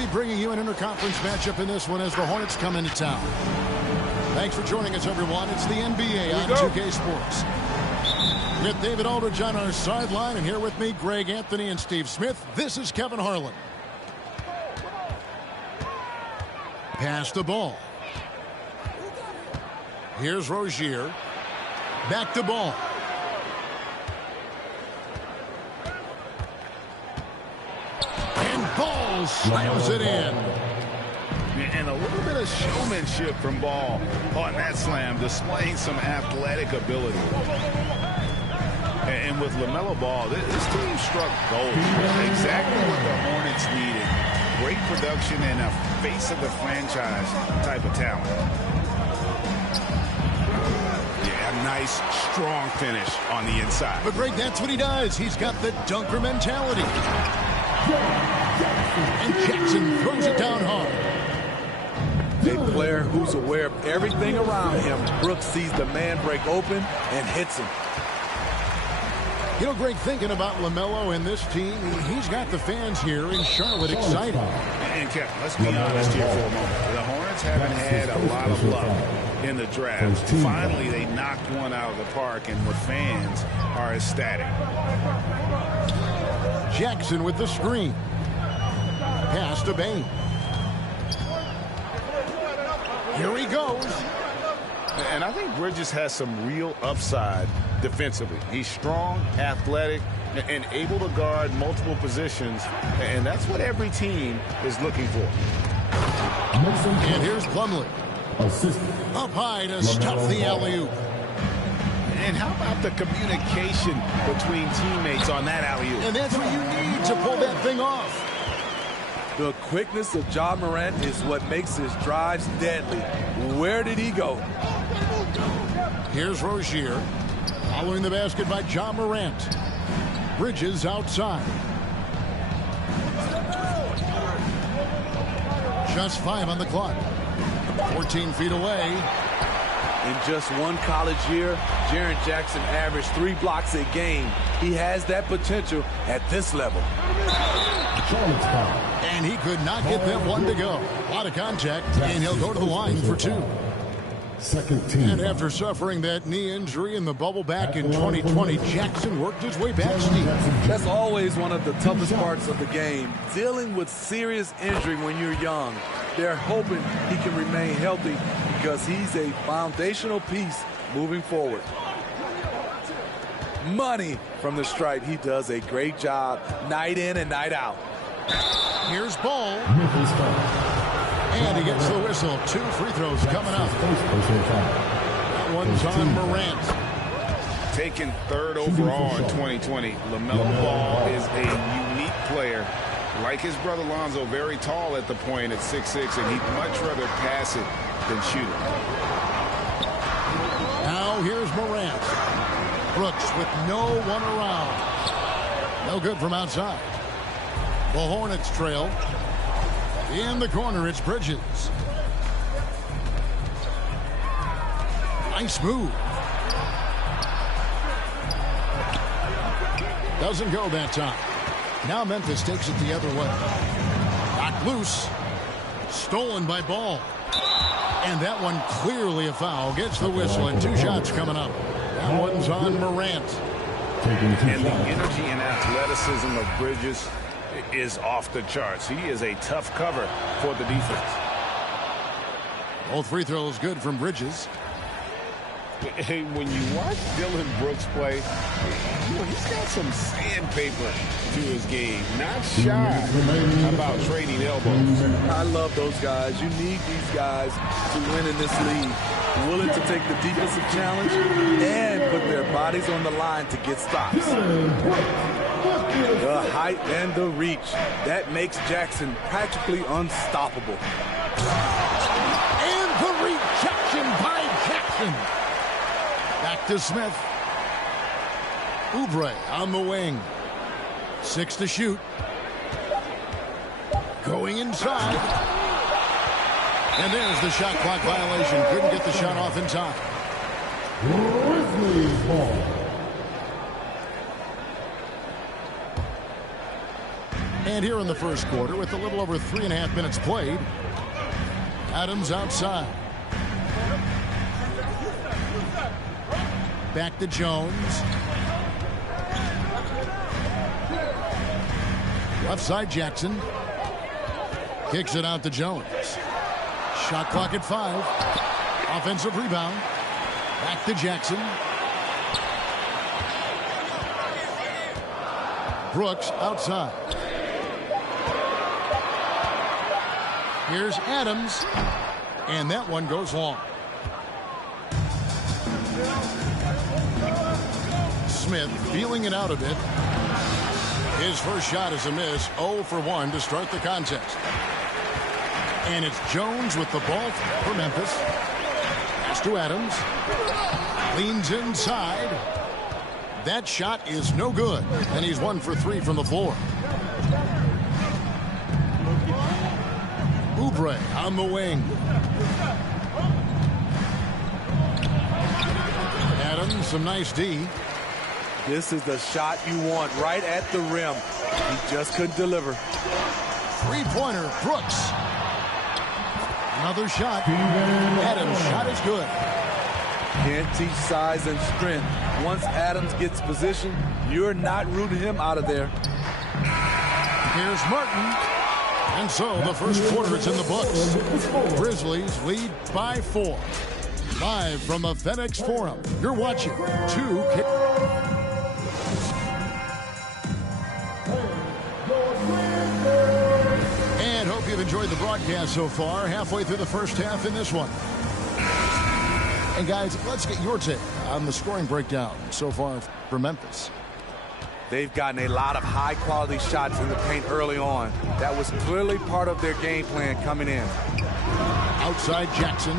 be bringing you an interconference matchup in this one as the Hornets come into town. Thanks for joining us, everyone. It's the NBA on 2K Sports. With David Aldridge on our sideline, and here with me, Greg Anthony and Steve Smith. This is Kevin Harlan. Pass the ball. Here's Rozier. Back to ball. And Ball slams it in. And a little bit of showmanship from Ball on that slam, displaying some athletic ability. And with LaMelo Ball, this team struck gold. Exactly what the Hornets needed. Great production and a face of the franchise type of talent. Yeah, a nice, strong finish on the inside. But Greg, that's what he does. He's got the dunker mentality. And Jackson throws it down hard. A player who's aware of everything around him. Brooks sees the man break open and hits him. You know, Greg, thinking about LaMelo and this team, he's got the fans here in Charlotte excited. And Kevin, let's be honest here for a moment. The Hornets haven't had a lot of luck in the draft. Finally, they knocked one out of the park, and the fans are ecstatic. Jackson with the screen. Pass to Bane. Here he goes. And I think Bridges has some real upside defensively. He's strong, athletic, and able to guard multiple positions. And that's what every team is looking for. And here's Plumlee. Up high to stuff the alley-oop. And how about the communication between teammates on that alley-oop? And that's what you need to pull that thing off. The quickness of Ja Morant is what makes his drives deadly. Where did he go? Here's Rozier. Following the basket by Ja Morant. Bridges outside. Just 5 on the clock. 14 feet away. In just one college year, Jaren Jackson averaged 3 blocks a game. He has that potential at this level. And he could not get them one to go. A lot of contact, and he'll go to the line for 2. Second team. And after suffering that knee injury in the bubble back in 2020, Jackson worked his way back, Steve. That's always one of the toughest parts of the game, dealing with serious injury when you're young. They're hoping he can remain healthy because he's a foundational piece moving forward. Money from the stripe. He does a great job night in and night out. Here's Ball. And he gets the whistle. 2 free throws coming up. That one's on Morant. Taken 3rd overall in 2020, LaMelo Ball is a unique player. Like his brother Lonzo, very tall at the point at 6'6", and he'd much rather pass it than shoot it. Now here's Morant. Brooks with no one around. No good from outside. The Hornets trail. In the corner, it's Bridges. Nice move. Doesn't go that time. Now Memphis takes it the other way. Knocked loose. Stolen by Ball. And that one clearly a foul. Gets the whistle, and 2 shots coming up. That one's on Morant. And the energy and athleticism of Bridges is off the charts. He is a tough cover for the defense. Both free throws good from Bridges. Hey, when you watch Dillon Brooks play, he's got some sandpaper to his game. Not shy about trading elbows. I love those guys. You need these guys to win in this league. Willing to take the defensive challenge and put their bodies on the line to get stops. The height and the reach. That makes Jackson practically unstoppable. And the rejection by Jackson. Back to Smith. Oubre on the wing. 6 to shoot. Going inside. And there's the shot clock violation. Couldn't get the shot off in time. Grizzlies ball. And here in the first quarter, with a little over 3.5 minutes played, Adams outside. Back to Jones. Left side, Jackson. Kicks it out to Jones. Shot clock at 5. Offensive rebound. Back to Jackson. Brooks outside. Here's Adams. And that one goes long. Smith feeling it out a bit. His first shot is a miss. 0 for 1 to start the contest. And it's Jones with the ball for Memphis. Pass to Adams. Leans inside. That shot is no good. And he's 1 for 3 from the floor. Oubre on the wing. Adams, some nice D. This is the shot you want right at the rim. He just couldn't deliver. Three-pointer, Brooks. Another shot. Adams' shot is good. Can't teach size and strength. Once Adams gets position, you're not rooting him out of there. Here's Martin. And so the first quarter is in the books. Grizzlies lead by 4. Live from the FedEx Forum, you're watching 2K. And hope you've enjoyed the broadcast so far. Halfway through the first half in this one. And guys, let's get your take on the scoring breakdown so far for Memphis. They've gotten a lot of high-quality shots in the paint early on. That was clearly part of their game plan coming in. Outside Jackson.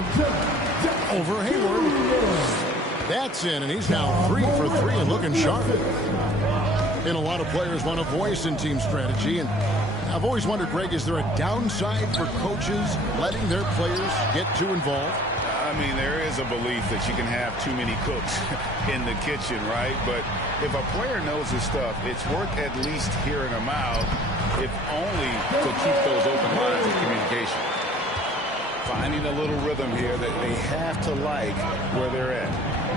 Over Hayward. That's in, and he's now 3 for 3 and looking sharp. And a lot of players want a voice in team strategy. And I've always wondered, Greg, is there a downside for coaches letting their players get too involved? I mean, there is a belief that you can have too many cooks in the kitchen, right? But if a player knows his stuff, it's worth at least hearing them out, if only to keep those open lines of communication. Finding a little rhythm here that they have to like where they're at.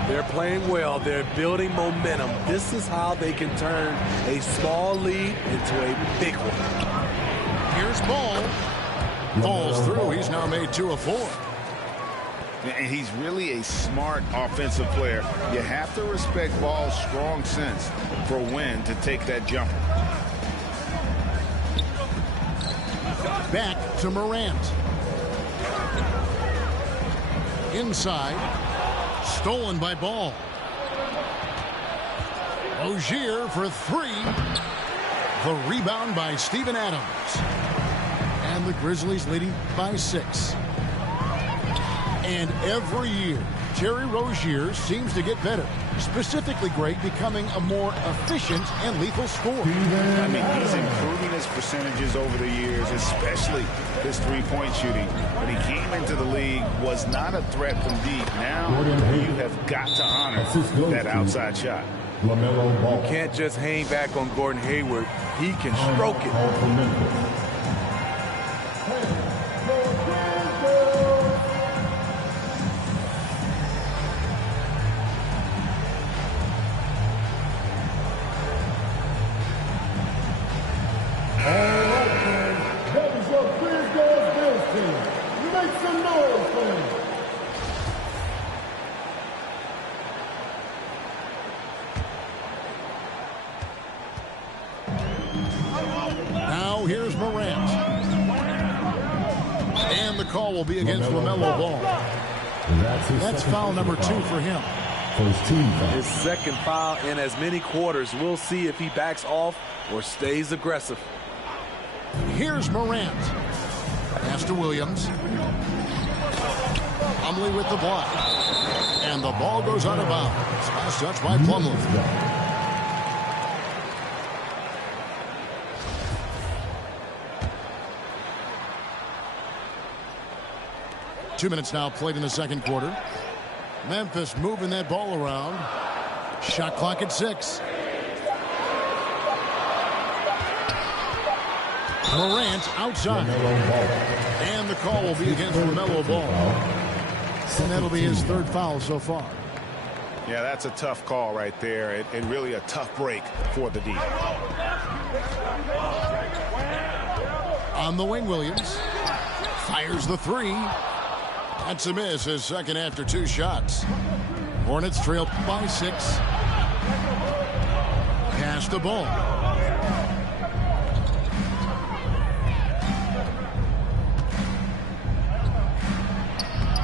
They're playing well. They're building momentum. This is how they can turn a small lead into a big one. Here's Ball. Falls through. He's now made 2 of 4. And he's really a smart offensive player. You have to respect Ball's strong sense for when to take that jumper. Back to Morant. Inside. Stolen by Ball. Rozier for 3. The rebound by Steven Adams. And the Grizzlies leading by 6. And every year, Terry Rozier seems to get better. Specifically great, becoming a more efficient and lethal scorer. I mean, he's improving his percentages over the years, especially his three-point shooting. When he came into the league, was not a threat from deep. Now you have got to honor that outside shot. You can't just hang back on Gordon Hayward. He can stroke it. Now here's Morant. And the call will be against LaMelo Ball. That's foul number 2 for him. His second foul in as many quarters. We'll see if he backs off or stays aggressive. Here's Morant. Pass to Williams. Plumlee with the block. And the ball goes out of bounds. Last touch by Plumlee. 2 minutes now played in the second quarter. Memphis moving that ball around. Shot clock at 6. Morant outside. And the call will be against LaMelo Ball. And that'll be his third foul so far. Yeah, that's a tough call right there, and really a tough break for the D. On the wing, Williams fires the three. That's a miss, his second after 2 shots. Hornets trail by 6. Pass the ball.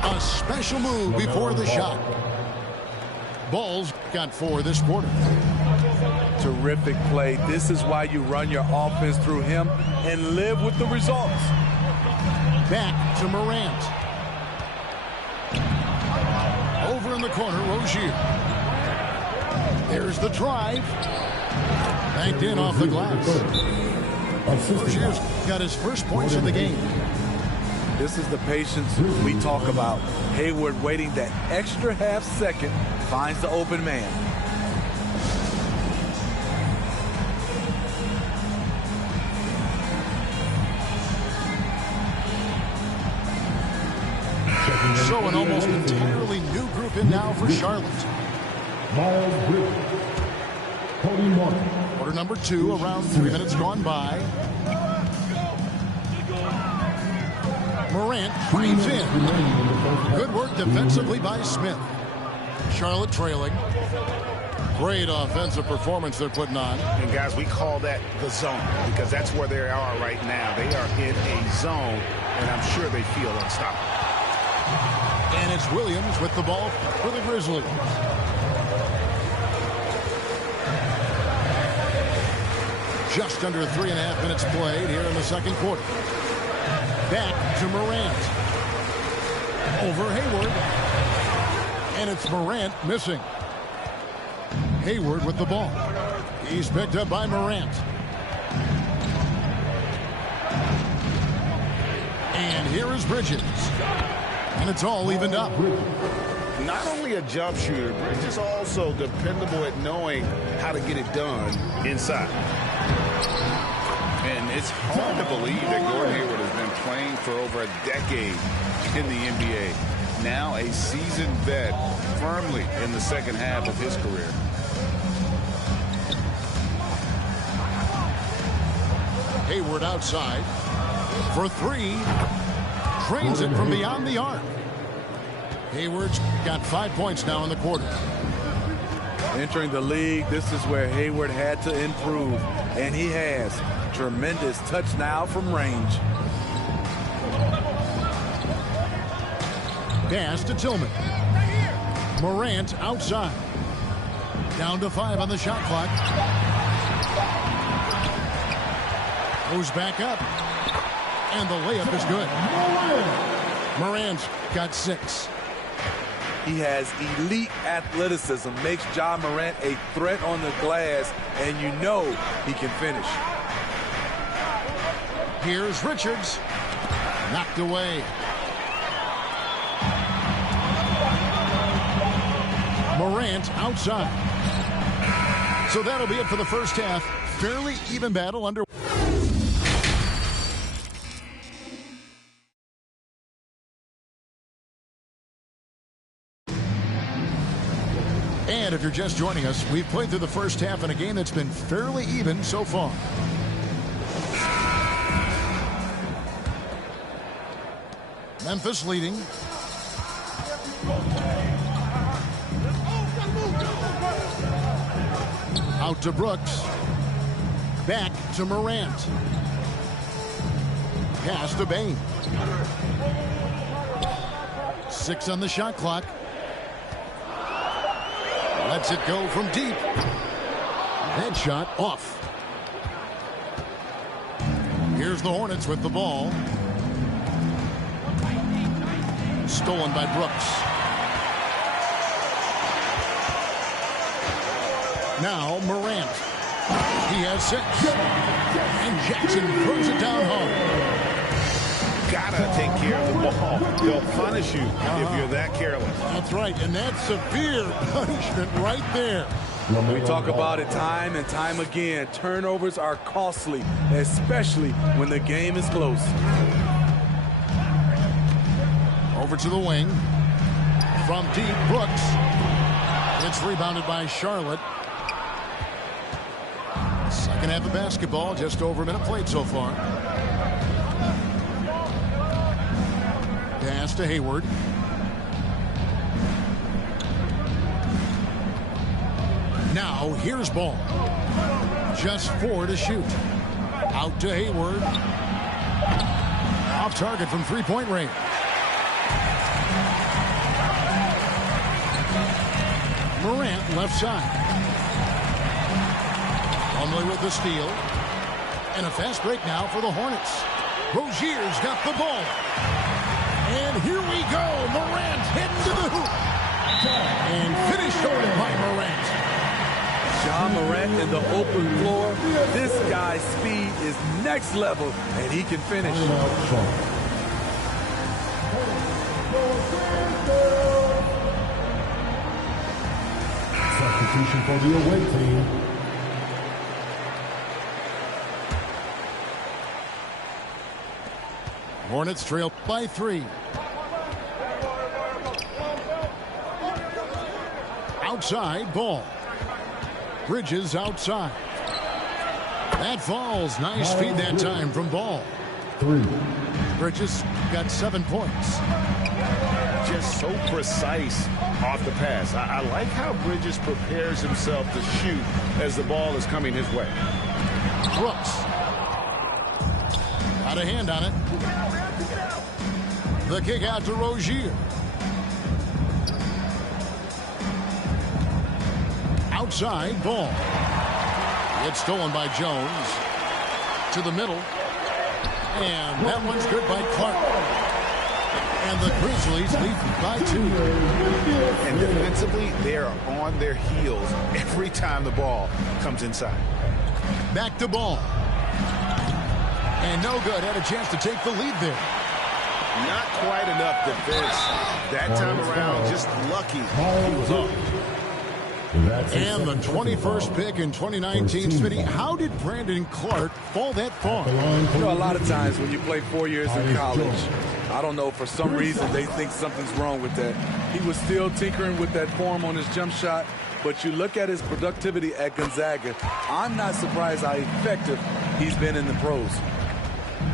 A special move before the shot. Ball's got 4 this quarter. Terrific play. This is why you run your offense through him and live with the results. Back to Morant. Over in the corner, Rozier. There's the drive. Banked in off the glass. Rozier's got his first points of the game. This is the patience we talk about. Hayward waiting that extra half second, finds the open man. So an almost entirely new group in now for Charlotte. Miles Bridges. Cody Martin. Quarter number 2, around 3 minutes gone by. Morant drains in. Good work defensively by Smith. Charlotte trailing. Great offensive performance they're putting on. And guys, we call that the zone because that's where they are right now. They are in a zone, and I'm sure they feel unstoppable. And it's Williams with the ball for the Grizzlies. Just under 3.5 minutes played here in the second quarter. Back to Morant. Over Hayward. And it's Morant missing. Hayward with the ball. He's picked up by Morant. And here is Bridges. And it's all evened up. Not only a jump shooter, Bridges also dependable at knowing how to get it done inside. And it's hard to believe that Gordon Hayward has been playing for over a decade in the NBA. Now a seasoned vet firmly in the second half of his career. Hayward outside for 3. Trains it from beyond the arc. Hayward's got 5 points now in the quarter. Entering the league, this is where Hayward had to improve, and he has. Tremendous touch now from range. Pass to Tillman. Morant outside. Down to 5 on the shot clock. Goes back up. And the layup is good. Morant's got 6. He has elite athleticism, makes Ja Morant a threat on the glass, and you know he can finish. Here's Richards. Knocked away. Morant outside. So that'll be it for the first half. Fairly even battle under. And if you're just joining us, we've played through the first half in a game that's been fairly even so far. Memphis leading. Out to Brooks. Back to Morant. Pass to Bane. 6 on the shot clock. Lets it go from deep. Head shot off. Here's the Hornets with the ball. Stolen by Brooks. Now Morant. He has 6. And Jackson throws it down home. Gotta take care of the ball. They'll punish you if you're that careless. That's right, and that's severe punishment right there. We talk about it time and time again. Turnovers are costly, especially when the game is close. Over to the wing. From deep, Brooks. It's rebounded by Charlotte. Second half of basketball, just over a minute played so far. Pass to Hayward. Now, here's ball. Just 4 to shoot. Out to Hayward. Off target from three-point range. Morant left side. Plumlee with the steal. And a fast break now for the Hornets. Rozier's got the ball. And here we go. Morant heading to the hoop. And finished on by Morant. Ja Morant in the open floor. This guy's speed is next level, and he can finish. Substitution for the away team. Hornets trail by 3. Outside, ball. Bridges outside. That falls. Nice feed that time from Ball. 3. Bridges got 7 points. Just so precise off the pass. I like how Bridges prepares himself to shoot as the ball is coming his way. Brooks. Got a hand on it. The kick out to Rozier. Outside, ball. It's stolen by Jones. To the middle. And that one's good by Clark. And the Grizzlies lead by 2. And defensively, they are on their heels every time the ball comes inside. Back to Ball. And no good. Had a chance to take the lead there. Not quite enough defense. That time around, just lucky he was off. And the 21st pick in 2019. Smitty, how did Brandon Clark fall that far? You know, a lot of times when you play 4 years in college, I don't know, for some reason they think something's wrong with that. He was still tinkering with that form on his jump shot, but you look at his productivity at Gonzaga, I'm not surprised how effective he's been in the pros.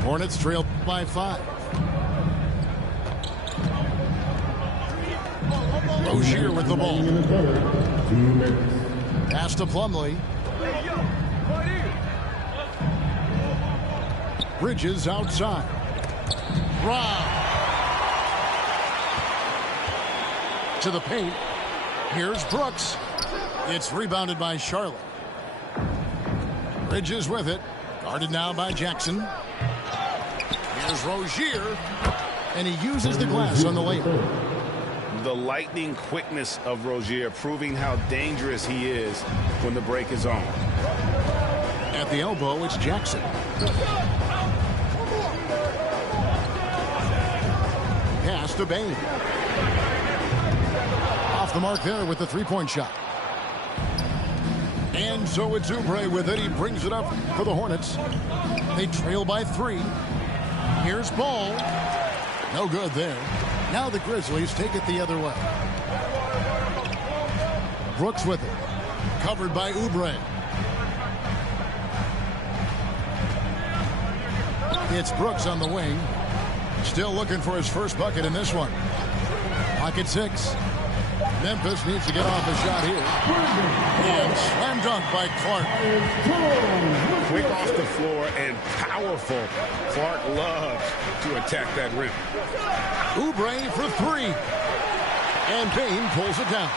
Hornets trail by 5. Rozier with the ball. Pass to Plumlee. Bridges outside. Brown. To the paint. Here's Brooks. It's rebounded by Charlotte. Bridges with it. Guarded now by Jackson. Here's Rozier. And he uses the glass on the layup. The lightning quickness of Rozier, proving how dangerous he is when the break is on. At the elbow, it's Jackson. Pass to Bain. Off the mark there with the three-point shot. And so it's Oubre with it. He brings it up for the Hornets. They trail by 3. Here's Ball. No good there. Now the Grizzlies take it the other way. Brooks with it. Covered by Oubre. It's Brooks on the wing. Still looking for his first bucket in this one. Pocket 6. Memphis needs to get off a shot here. And slam dunk by Clark. Quick off the floor and powerful. Clark loves to attack that rim. Oubre for 3. And Bain pulls it down.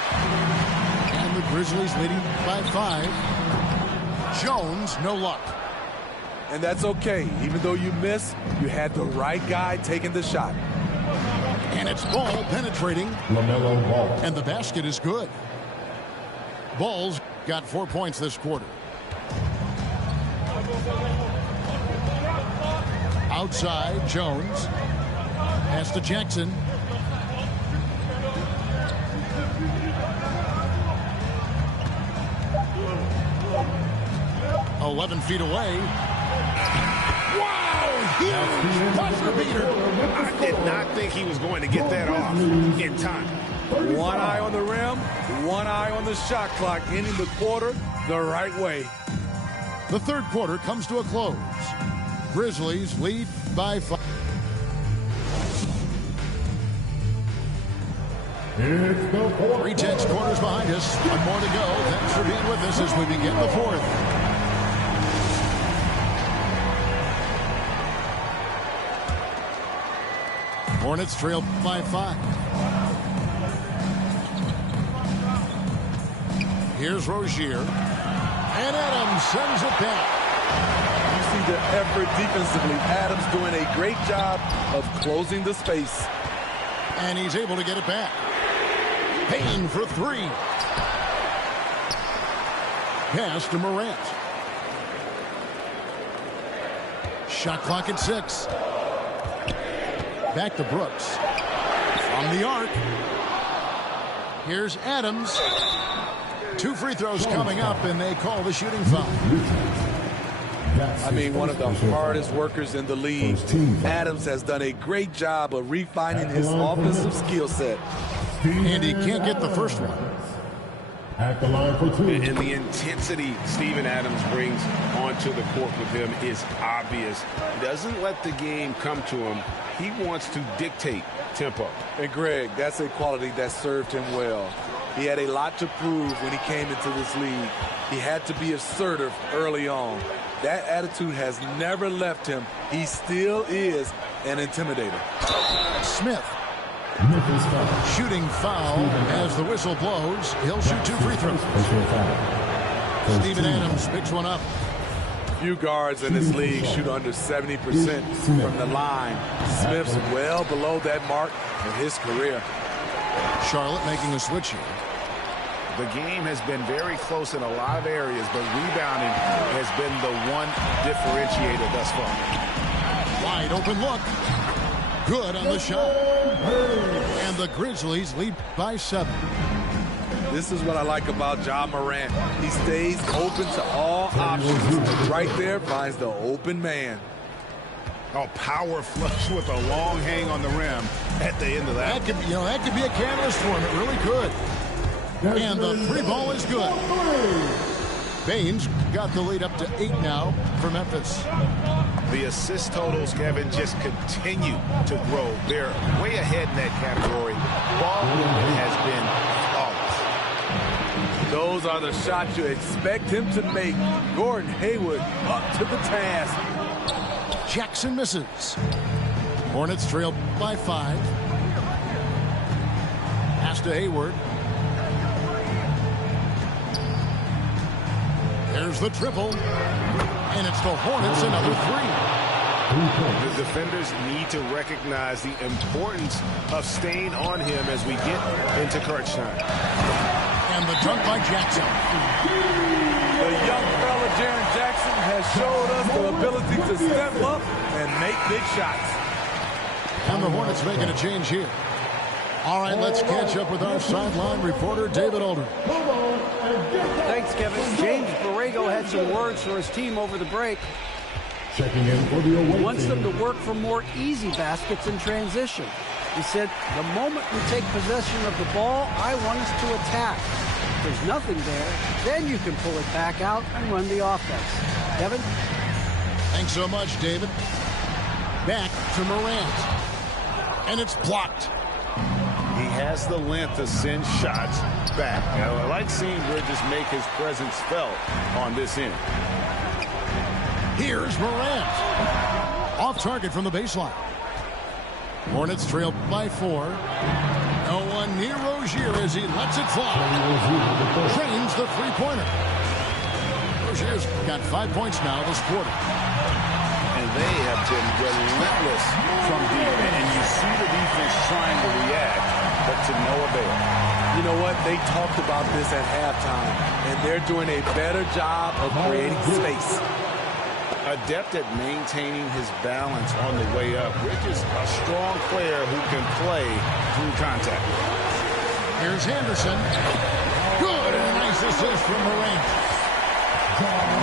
And the Grizzlies leading by 5. Jones, no luck. And that's okay. Even though you miss, you had the right guy taking the shot. And it's Ball penetrating. LaMelo Ball. And the basket is good. Ball's got 4 points this quarter. Outside, Jones. Pass to Jackson. 11 feet away. Wow! Huge buzzer beater. I did not think he was going to get that off in time. One eye on the rim, one eye on the shot clock, ending the quarter the right way. The third quarter comes to a close. Grizzlies lead by 5. It's the fourth. 3 tenths quarters behind us. One more to go. Thanks for being with us as we begin the fourth. Hornets trail by 5. Here's Rozier. And Adams sends it back. You see the effort defensively. Adams doing a great job of closing the space. And he's able to get it back. Payne for 3. Pass to Morant. Shot clock at 6. Back to Brooks. From the arc. Here's Adams. 2 free throws coming up, and they call the shooting foul. I mean, one of the hardest workers in the league. Adams has done a great job of refining his offensive skill set. And he can't get the first one. At the line for 2. And the intensity Steven Adams brings onto the court with him is obvious. He doesn't let the game come to him. He wants to dictate tempo. And Greg, that's a quality that served him well. He had a lot to prove when he came into this league. He had to be assertive early on. That attitude has never left him. He still is an intimidator. Smith. Shooting foul as the whistle blows. He'll shoot 2 free throws. Steven Adams picks one up. Few guards in this league shoot under 70% from the line. Smith's well below that mark in his career. Charlotte making a switch here. The game has been very close in a lot of areas, but rebounding has been the one differentiator thus far. Wide open look. Good on the shot. And the Grizzlies lead by 7. This is what I like about Ja Morant. He stays open to all options. Right there finds the open man. Oh, power flush with a long hang on the rim at the end of that. That could be a catalyst for him. It really could. And the 3 ball is good. Baines got the lead up to 8 now for Memphis. The assist totals, Kevin, just continue to grow. They're way ahead in that category. Ball movement has been flawless. Those are the shots you expect him to make. Gordon Hayward up to the task. Jackson misses. Hornets trail by 5. Pass to Hayward. There's the triple. And it's the Hornets another 3. The defenders need to recognize the importance of staying on him as we get into crunch time. And the dunk by Jackson. The young fella, Jaren Jackson, has showed us the ability to step up and make big shots. And the Hornets making a change here. All right, let's catch up with our sideline reporter, David Aldridge. Thanks, Kevin. James Borrego had some words for his team over the break. Checking in for the away He wants them team. to work for more easy baskets in transition. He said, the moment we take possession of the ball, I want us to attack. If there's nothing there, then you can pull it back out and run the offense. Kevin? Thanks so much, David. Back to Morant. And it's blocked. He has the length to send shots back. Now, I like seeing Bridges make his presence felt on this end. Here's Morant. Off target from the baseline. Hornets trail by 4. No one near Rozier as he lets it fly. Trains the 3-pointer. Rozier's got 5 points now this quarter. And they have been relentless from deep. And you see the defense trying to react, but to no avail. You know what? They talked about this at halftime, and they're doing a better job of creating space. Adept at maintaining his balance on the way up. Bridges, a strong player who can play through contact. Here's Henderson. Good, and a nice assist from Morant.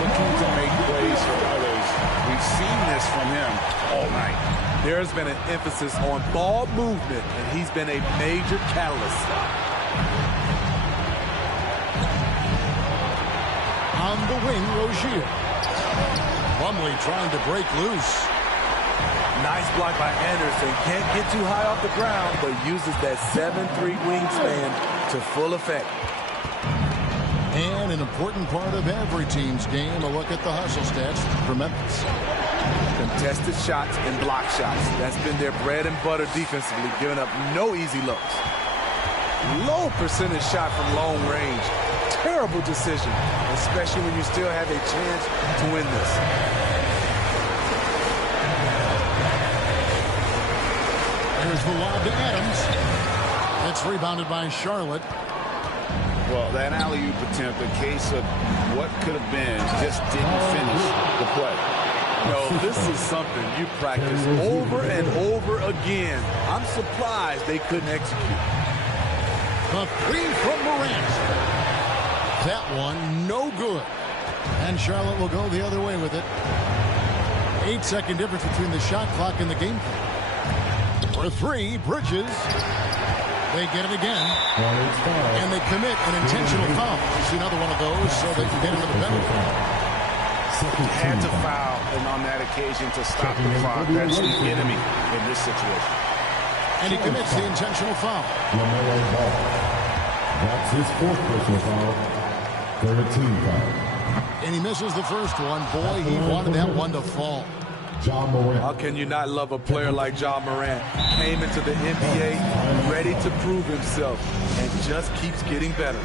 looking to make plays for others. We've seen this from him all night. There's been an emphasis on ball movement, and he's been a major catalyst. On the wing, Rozier. Plumlee trying to break loose. Nice block by Anderson. Can't get too high off the ground, but uses that 7'3" wingspan to full effect. And an important part of every team's game, a look at the hustle stats for Memphis. Contested shots and block shots. That's been their bread and butter defensively, giving up no easy looks. Low percentage shot from long range. Terrible decision, especially when you still have a chance to win this. There's the lob to Adams. It's rebounded by Charlotte. Well, that alley-oop attempt, a case of what could have been, just didn't finish the play. No, this is something you practice over and over again. I'm surprised they couldn't execute. A three from Morant. That one, no good. And Charlotte will go the other way with it. 8-second difference between the shot clock and the game clock. For three, Bridges. They get it again. And they commit an intentional foul. You see another one of those so they can get into the penalty. Had to foul, and on that occasion to stop the clock. That's the enemy in this situation. And he commits the intentional foul. LaMelo Ball. That's his fourth personal foul. 13 foul. And he misses the first one. Boy, he wanted that one to fall. Ja Morant. How can you not love a player like Ja Morant? Came into the NBA ready to prove himself and just keeps getting better.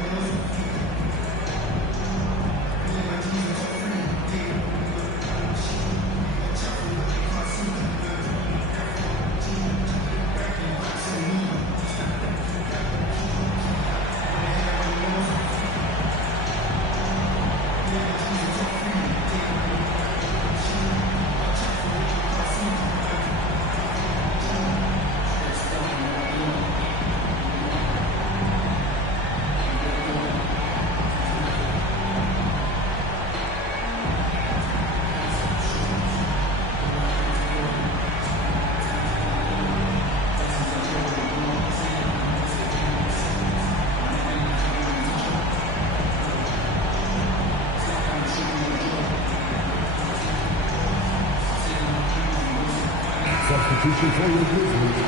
Substitution for your Grizzlies.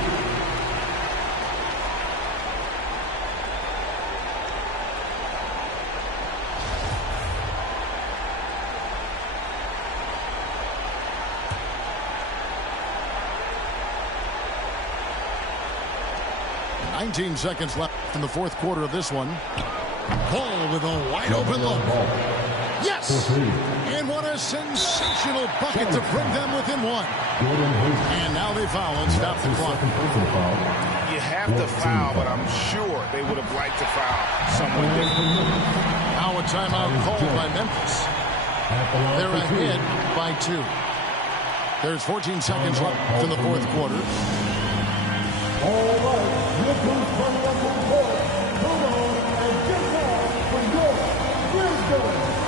Nineteen seconds left in the fourth quarter of this one. Paul with a wide open look. Yes! And what a sensational bucket to bring them within one. And now they foul and stop the clock. You have to foul, but I'm sure they would have liked to foul someone different. Now a timeout called by Memphis. They're ahead by 2. There's 14 seconds left in the fourth quarter. All right, here comes running up the court. Come on and get down for your Grizzlies.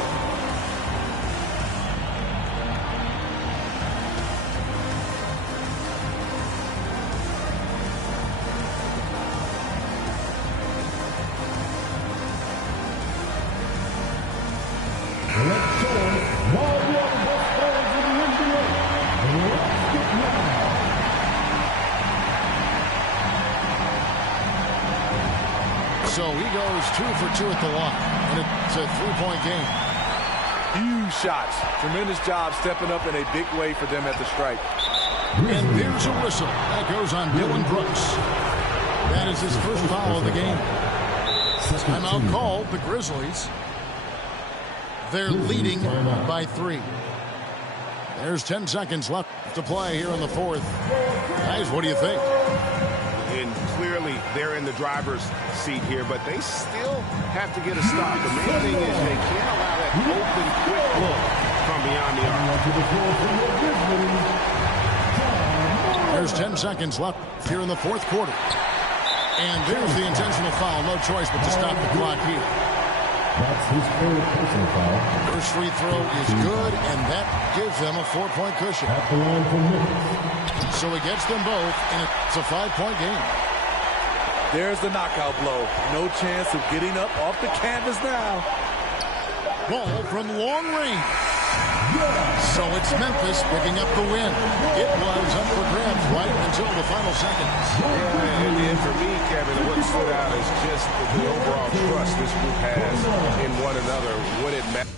Let's show them why we are the best players in the NBA. Let's get now. So he goes 2 for 2 at the line, and it's a 3-point game. Huge shots. Tremendous job stepping up in a big way for them at the stripe. And there's a whistle. That goes on Dillon Brooks. That is his first foul of the game. Timeout called, the Grizzlies. They're leading by 3. There's 10 seconds left to play here in the fourth. Guys, what do you think? And clearly they're in the driver's seat here, but they still have to get a stop. The main thing is they can't allow that open, quick look from beyond the arc. There's 10 seconds left here in the fourth quarter. And there's the intentional foul. No choice but to stop the clock here. That's his third personal foul. First free throw is good, and that gives them a 4-point cushion. At the line for Memphis. So he gets them both, and it's a 5-point game. There's the knockout blow. No chance of getting up off the canvas now. Ball from long range. So it's Memphis picking up the win. It was up for grabs right until the final seconds. Yeah, and for me, Kevin, what stood out is just the overall trust this group has in one another when it matters.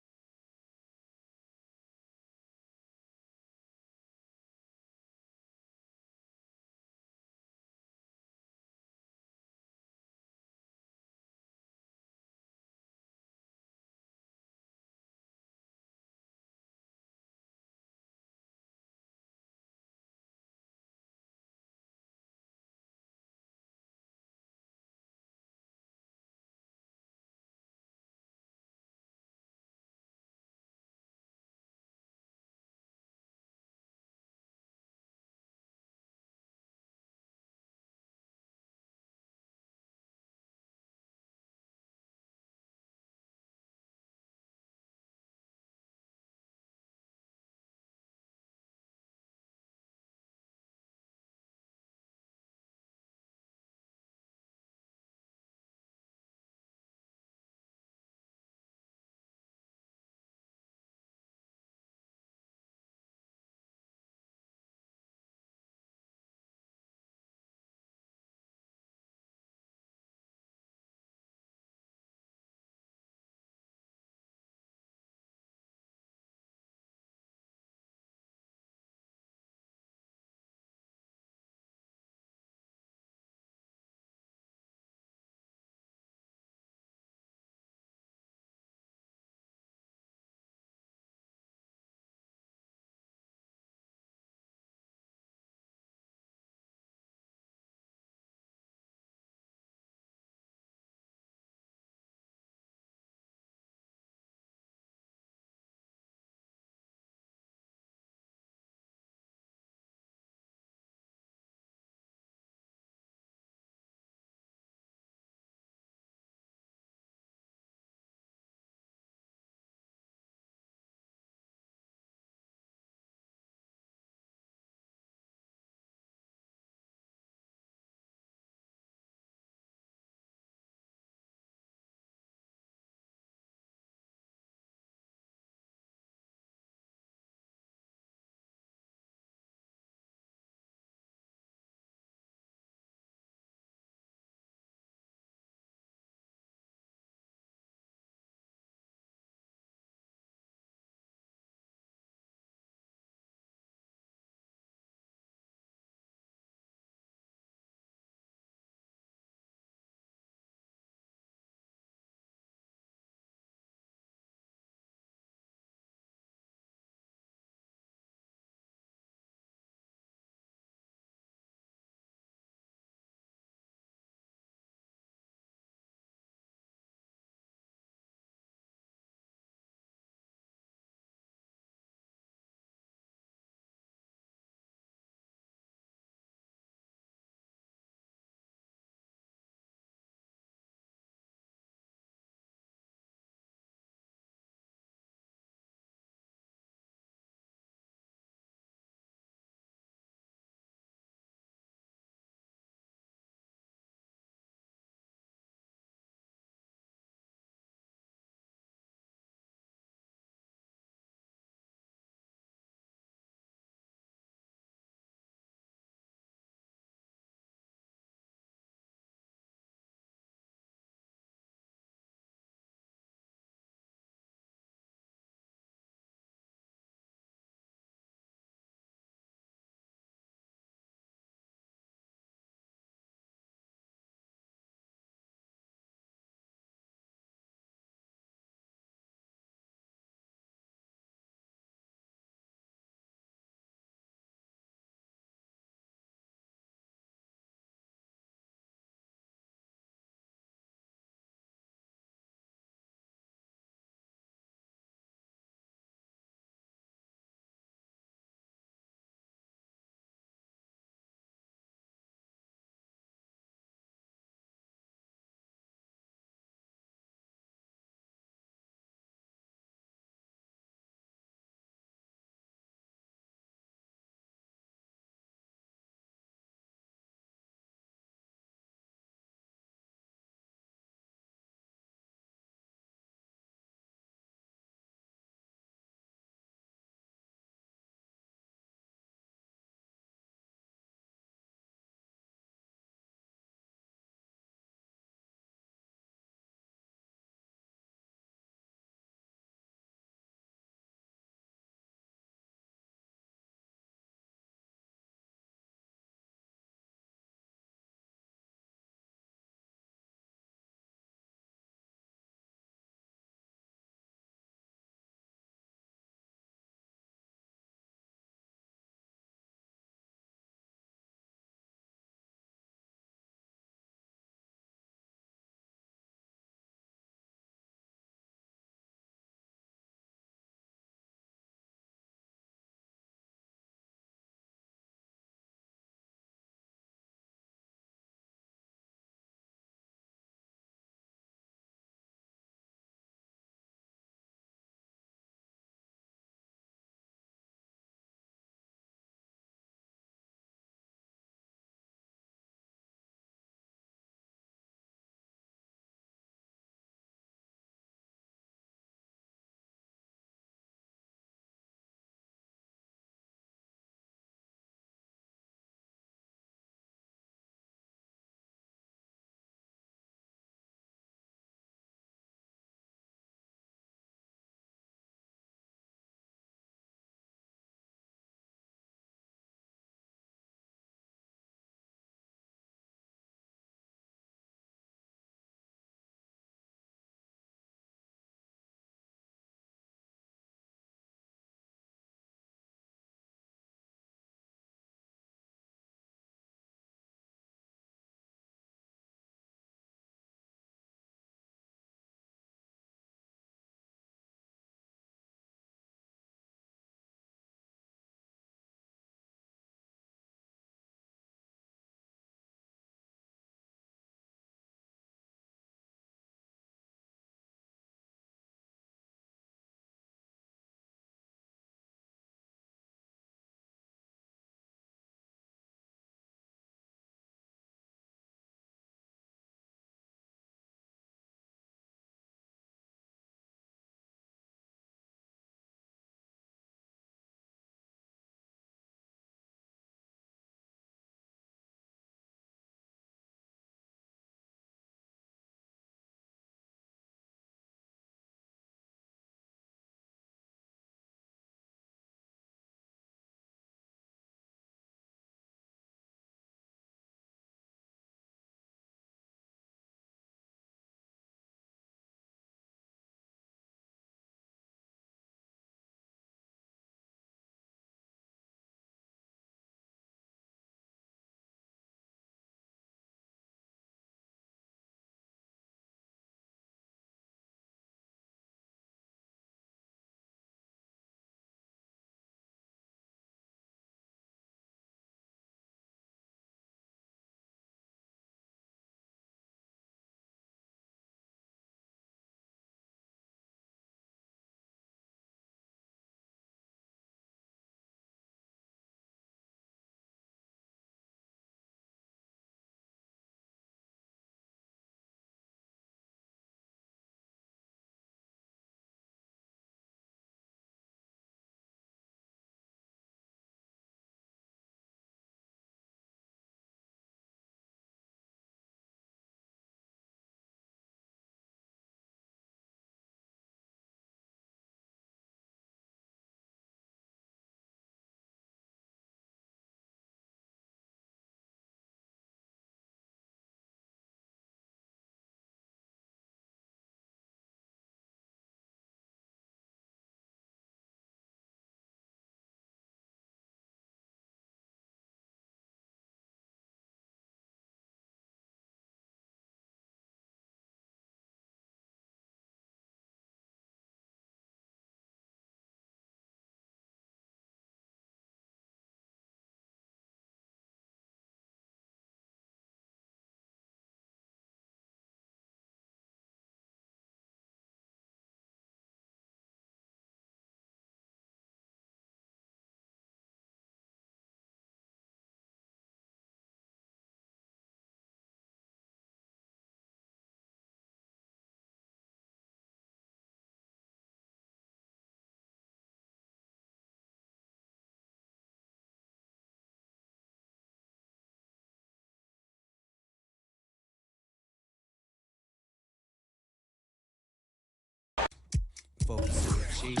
Focusing the cheek,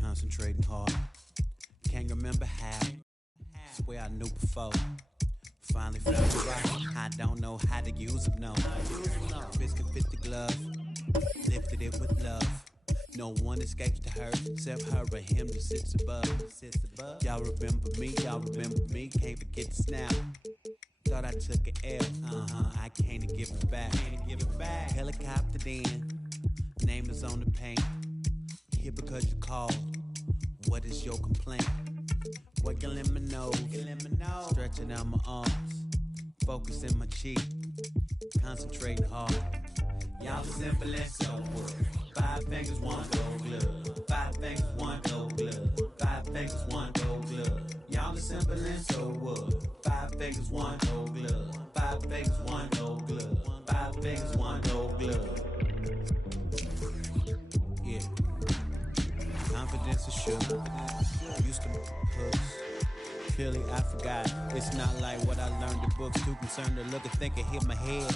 concentrating hard. Can't remember how. Swear I knew before. Finally found it right. I don't know how to use them, no. Fist can fit the glove. Lifted it with love. No one escapes the hurt except her or him that sits above. Y'all remember me, can't forget the snap. Thought I took an L, I can't give it back. Helicopter in, name is on the paint. Here because you called, what is your complaint? Working in my nose, stretching out my arms, focusing my cheek, concentrating hard. Y'all simple and so good. 5 fingers, 1 gold glove. 5 fingers, 1 gold glove. 5 fingers, 1 gold glove. Y'all simple and so good. 5 fingers, 1 gold glove. 5 fingers, 1 gold glove. 5 fingers, 1 gold glove. Yeah. Confidence is sure. Used to hooks. Clearly I forgot. It's not like what I learned in books. Too concerned to look and think and hit my head.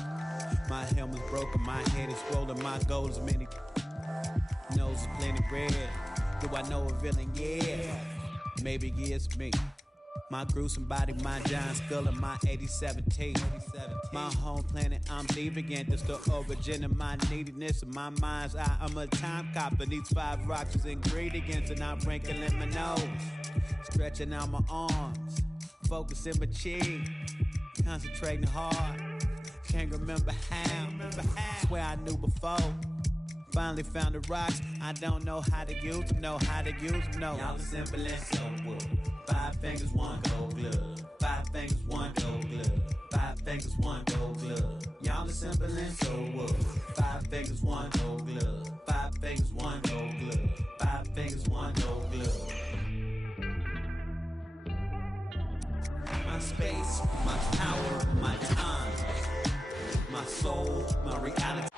My helmet's broken, my head is swollen, my goals many. Nose is plenty red. Do I know a villain? Yeah. Maybe it's me. My gruesome body, my giant skull, and my 87 teeth. My home planet, I'm deviant. It's the origin of my neediness and my mind's eye. I'm a time cop, and these 5 rocks is ingredients, and I'm wrinkling my nose. Stretching out my arms, focusing my cheek, concentrating hard. Can't remember how. Swear I knew before. Finally found the rocks. I don't know how to use them. No. Y'all simple and so good. 5 fingers, 1 gold glove. 5 fingers, 1 gold glove. 5 fingers, 1 gold glove. Y'all simple and so good. 5 fingers, 1 gold glove. 5 fingers, 1 gold glove. 5 fingers, 1 gold glove. My space, my power, my time, my soul, my reality.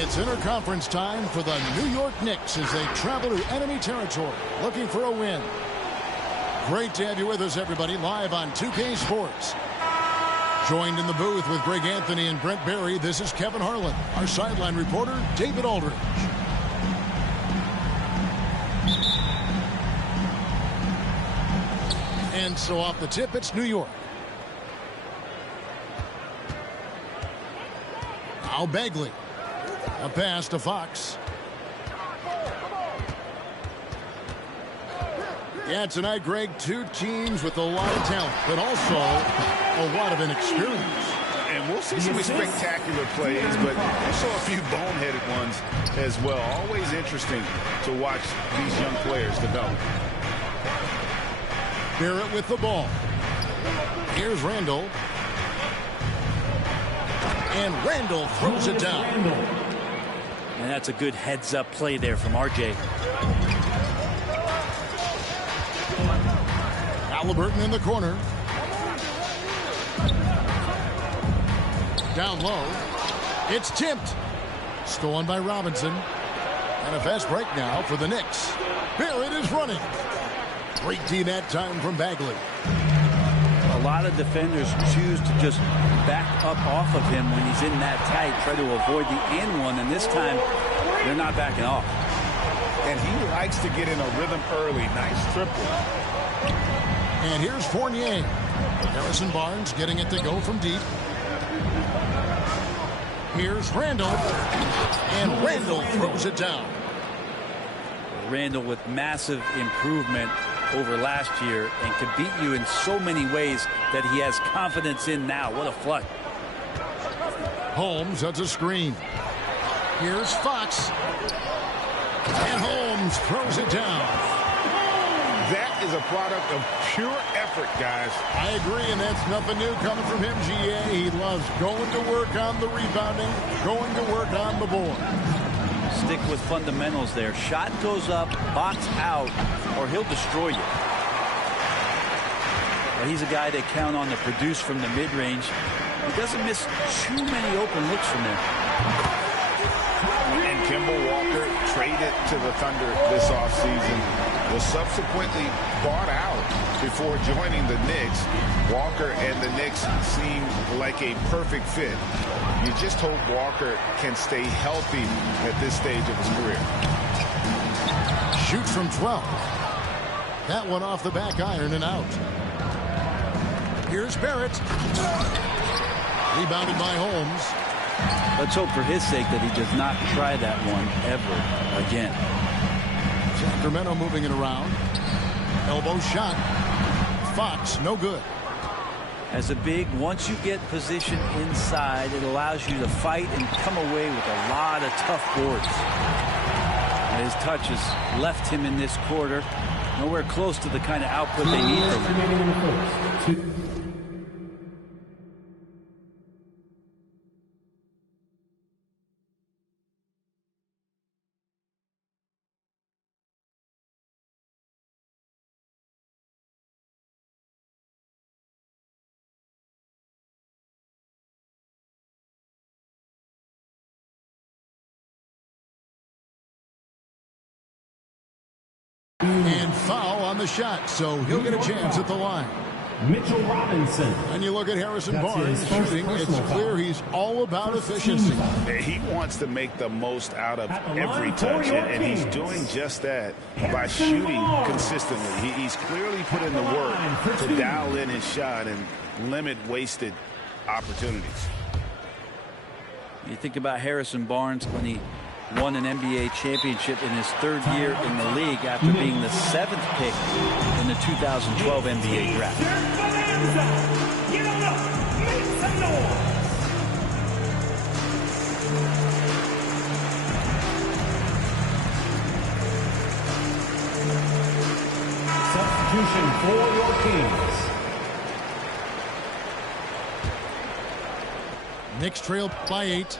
It's interconference time for the New York Knicks as they travel to enemy territory looking for a win. Great to have you with us, everybody, live on 2K Sports. Joined in the booth with Greg Anthony and Brent Barry, this is Kevin Harlan. Our sideline reporter, David Aldridge. And so off the tip, it's New York. Now Bagley. A pass to Fox. Yeah, tonight, Greg, 2 teams with a lot of talent, but also a lot of inexperience. And we'll see some spectacular plays, but also a few boneheaded ones as well. Always interesting to watch these young players develop. Barrett with the ball. Here's Randall. And Randall throws it down. And that's a good heads-up play there from RJ. Halliburton in the corner. Down low. It's tipped. Stolen by Robinson. And a fast break now for the Knicks. Barrett is running. Great D that time from Bagley. A lot of defenders choose to just back up off of him when he's in that tight, try to avoid the and one, and this time they're not backing off. And he likes to get in a rhythm early. Nice triple. And here's Fournier. Harrison Barnes getting it to go from deep. Here's Randall. And Randall throws it down. Randall with massive improvement over last year and can beat you in so many ways that he has confidence in now. What a flood. Holmes, that's a screen. Here's Fox. And Holmes throws it down. That is a product of pure effort, guys. I agree, and that's nothing new coming from him, GA. He loves going to work on the rebounding, going to work on the board. Stick with fundamentals there. Shot goes up, box out, or he'll destroy you. Well, he's a guy they count on to produce from the mid-range. He doesn't miss too many open looks from there. And Kemba Walker traded to the Thunder this offseason, was subsequently bought out before joining the Knicks. Walker and the Knicks seem like a perfect fit. You just hope Walker can stay healthy at this stage of his career. Shoots from 12. That one off the back iron and out. Here's Barrett. Rebounded by Holmes. Let's hope for his sake that he does not try that one ever again. Sacramento moving it around. Elbow shot. Fox, no good. As a big, once you get position inside, it allows you to fight and come away with a lot of tough boards. His touch has left him in this quarter nowhere close to the kind of output they need from him. And foul on the shot, so he'll get a chance at the line. Mitchell Robinson. And you look at Harrison Barnes shooting, it's clear he's all about efficiency. He wants to make the most out of every touch, and he's doing just that by shooting consistently. He's clearly put in the work to dial in his shot and limit wasted opportunities. You think about Harrison Barnes when he won an NBA championship in his third year in the league after being the 7th pick in the 2012 NBA draft. Substitution for your Kings. Knicks trail by 8.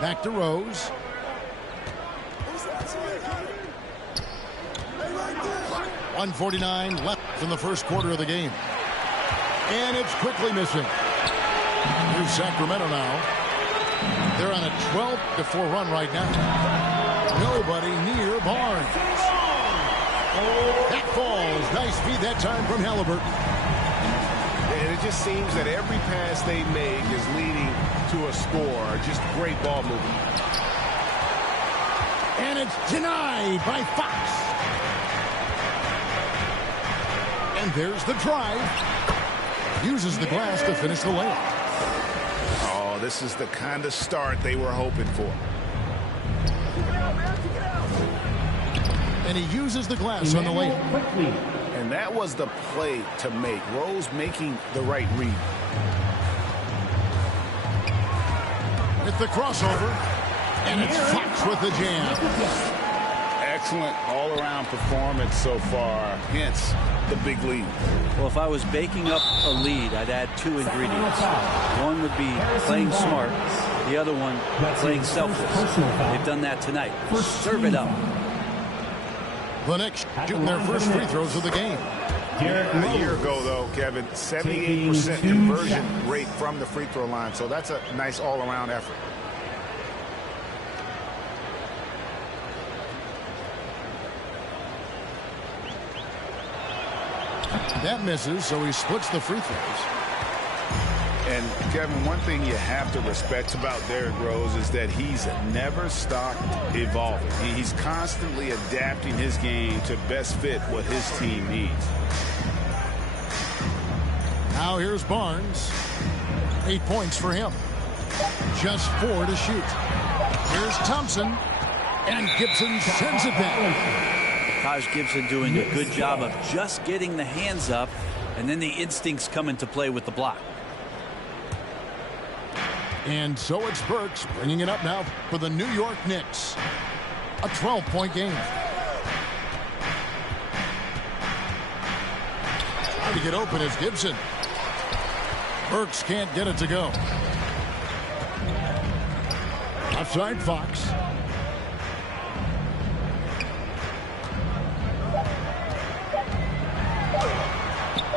Back to Rose. .149 left in the first quarter of the game. And it's quickly missing. Here's Sacramento now. They're on a 12-4 run right now. Nobody near Barnes. That falls. Nice feed that time from Halliburton. And it just seems that every pass they make is leading to a score. Just great ball movement. And it's denied by Fox. And there's the drive. Uses the glass to finish the layup. Oh, this is the kind of start they were hoping for. And he uses the glass on the layup. And that was the play to make. Rose making the right read. With the crossover. And it's Fox with the jam. Excellent all-around performance so far. Hence the big lead. Well, if I was baking up a lead, I'd add 2 ingredients. One would be playing smart. The other one, playing selfless. They've done that tonight. Serve it up. The Knicks shooting their first free throws of the game. A year ago, though, Kevin, 78% conversion rate from the free throw line. So that's a nice all-around effort. That misses, so he splits the free throws. And, Kevin, one thing you have to respect about Derrick Rose is that he's never stopped evolving. He's constantly adapting his game to best fit what his team needs. Now here's Barnes. 8 points for him. Just 4 to shoot. Here's Thompson. And Gibson sends it back. Taj Gibson doing a good job of just getting the hands up, and then the instincts come into play with the block. And so it's Burks bringing it up now for the New York Knicks. A 12-point game. Trying to get open is Gibson. Burks can't get it to go. Outside Fox.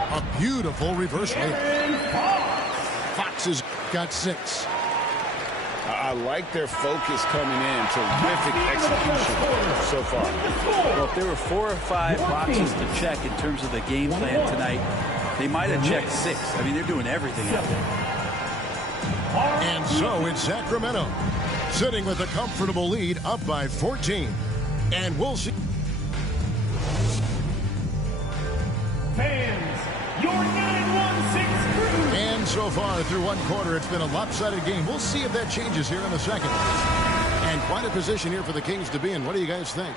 A beautiful reverse layup. Fox has got 6. I like their focus coming in. Terrific execution so far. Well, if there were 4 or 5 boxes to check in terms of the game plan tonight, they might have checked 6. I mean, they're doing everything out there. And so it's Sacramento sitting with a comfortable lead, up by 14. And we'll see. Fans, your 916 crew. And so far through one quarter, it's been a lopsided game. We'll see if that changes here in a second. And quite a position here for the Kings to be in. What do you guys think?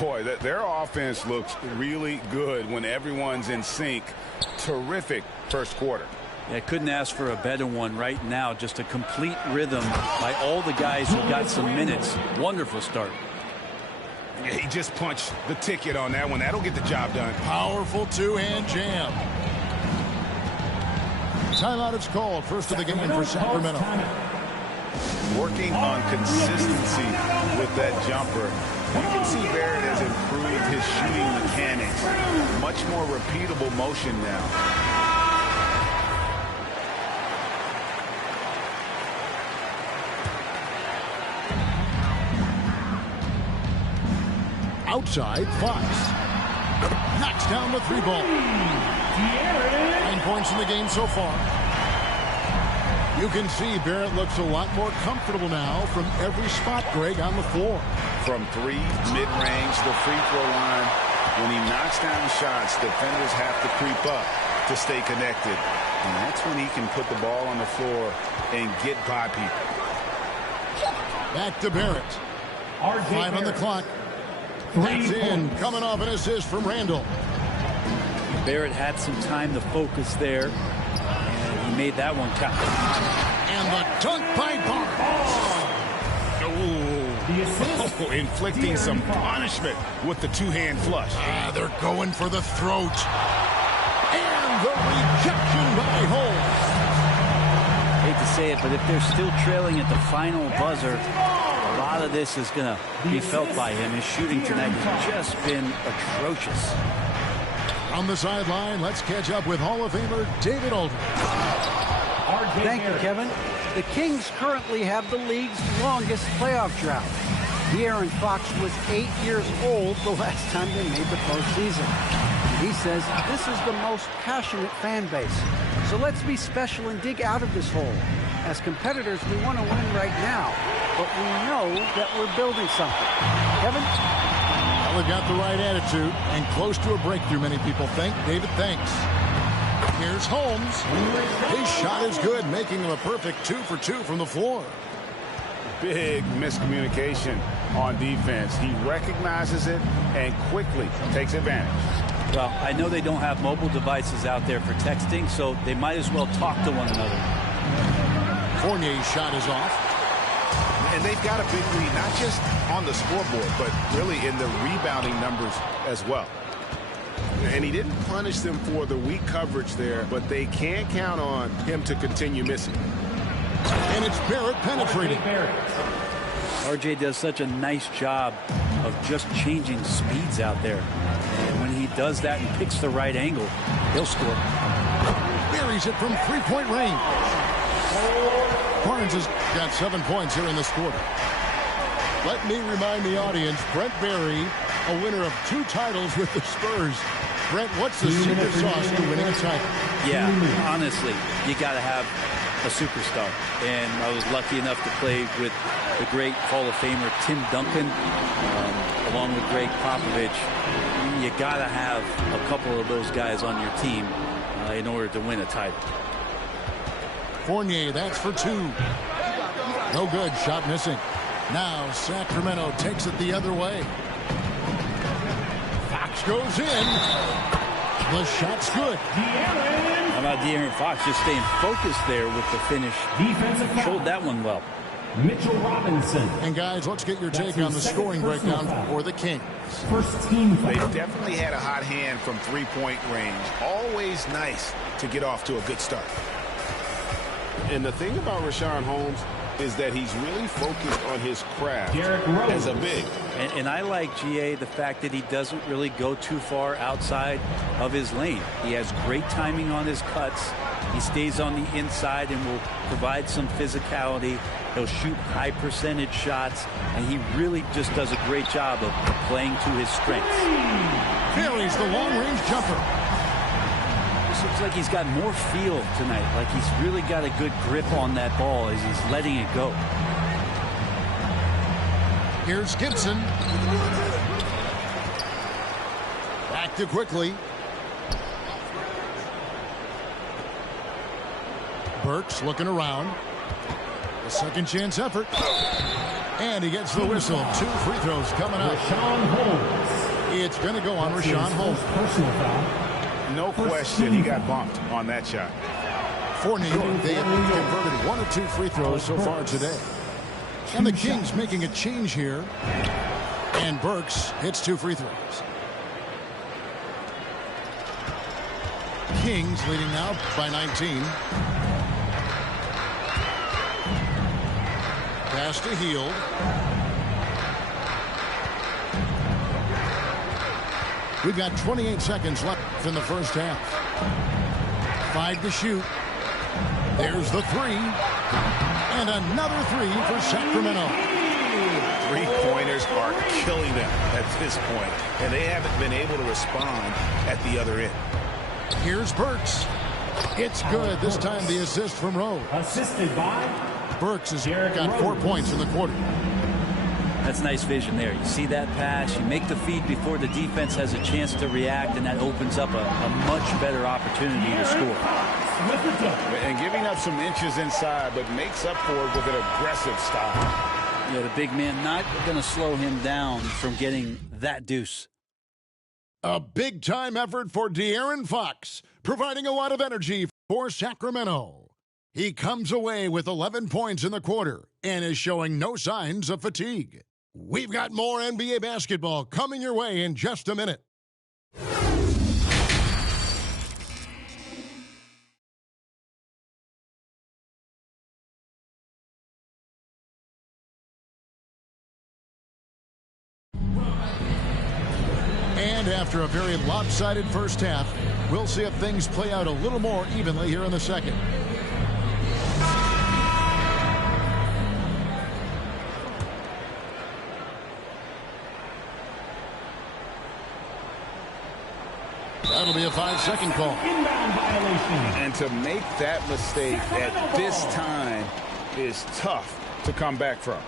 Boy, their offense looks really good when everyone's in sync. Terrific first quarter. Yeah, couldn't ask for a better one right now. Just a complete rhythm by all the guys who got some minutes. Wonderful start. Yeah, he just punched the ticket on that one. That'll get the job done. Powerful two-hand jam. Timeout is called. First of the game for Sacramento. Working on consistency with that jumper. You can see Barrett has improved his shooting mechanics. Much more repeatable motion now. Outside, Fox knocks down the 3-ball. 9 points in the game so far. You can see Barrett looks a lot more comfortable now from every spot, Greg, on the floor. From 3, mid-range, the free throw line. When he knocks down shots, defenders have to creep up to stay connected. And that's when he can put the ball on the floor and get by people. Back to Barrett. 5 on the clock. That's in. Coming off an assist from Randall. Barrett had some time to focus there, and he made that one count. And the dunk by Barnes. Oh, inflicting some punishment with the two-hand flush. They're going for the throat. And the rejection by Holmes. Hate to say it, but if they're still trailing at the final buzzer, a lot of this is going to be felt by him. His shooting tonight has just been atrocious. On the sideline, let's catch up with Hall of Famer David Aldridge. Thank you, Kevin. The Kings currently have the league's longest playoff drought. De'Aaron Fox was 8 years old the last time they made the postseason. He says this is the most passionate fan base. So let's be special and dig out of this hole. As competitors, we want to win right now, but we know that we're building something. Kevin? Well, they've got the right attitude and close to a breakthrough, many people think. David, thanks. Here's Holmes. His shot is good, making him a perfect 2 for 2 from the floor. Big miscommunication on defense. He recognizes it and quickly takes advantage. Well, I know they don't have mobile devices out there for texting, so they might as well talk to one another. Fournier's shot is off. And they've got a big lead, not just on the scoreboard, but really in the rebounding numbers as well. And he didn't punish them for the weak coverage there, but they can't count on him to continue missing. And it's Barrett penetrating. RJ does such a nice job of just changing speeds out there. And when he does that and picks the right angle, he'll score. Buries it from three-point range. Barnes has got 7 points here in this quarter. Let me remind the audience, Brent Barry, a winner of 2 titles with the Spurs. Brent, what's the secret sauce to winning a title? Yeah, honestly, you got to have a superstar. And I was lucky enough to play with the great Hall of Famer Tim Duncan, along with Greg Popovich. You got to have a couple of those guys on your team in order to win a title. Fournier, that's for 2. No good, shot missing. Now Sacramento takes it the other way. Fox goes in. The shot's good. How about De'Aaron Fox just staying focused there with the finish? Controlled that one well. Mitchell Robinson. And guys, let's get your take on the scoring breakdown for the Kings. First team foul. They've definitely had a hot hand from three-point range. Always nice to get off to a good start. And the thing about Richaun Holmes is that he's really focused on his craft as a big. And I like GA the fact that he doesn't really go too far outside of his lane. He has great timing on his cuts, He stays on the inside and will provide some physicality. He'll shoot high percentage shots, and he really just does a great job of playing to his strengths. Carries the long-range jumper. This looks like he's got more feel tonight, like he's really got a good grip on that ball as he's letting it go. Here's Gibson. Back to Quickly. Burks looking around. A second chance effort. And he gets the whistle. 2 free throws coming up. Richaun Holmes. It's going to go on Richaun Holmes. Personal foul. No question he got bumped on that shot. Fournier, they have converted 1 of 2 free throws so far today. And the Kings making a change here. And Burks hits 2 free throws. Kings leading now by 19. Pass to Hield. We've got 28 seconds left in the first half. 5 to shoot. There's the 3. And another 3 for Sacramento. 3-pointers are killing them at this point, and they haven't been able to respond at the other end. Here's Burks. It's good. This time the assist from Rose. Assisted by Burks has got 4 points in the quarter. That's nice vision there. You see that pass, you make the feed before the defense has a chance to react, and that opens up a much better opportunity to score. And giving up some inches inside, but makes up for it with an aggressive style. Yeah, the big man not going to slow him down from getting that deuce. A big-time effort for De'Aaron Fox, providing a lot of energy for Sacramento. He comes away with 11 points in the quarter and is showing no signs of fatigue. We've got more NBA basketball coming your way in just a minute. And after a very lopsided first half, we'll see if things play out a little more evenly here in the second. That'll be a 5-second call. inbound violation. And to make that mistake at this time is tough to come back from.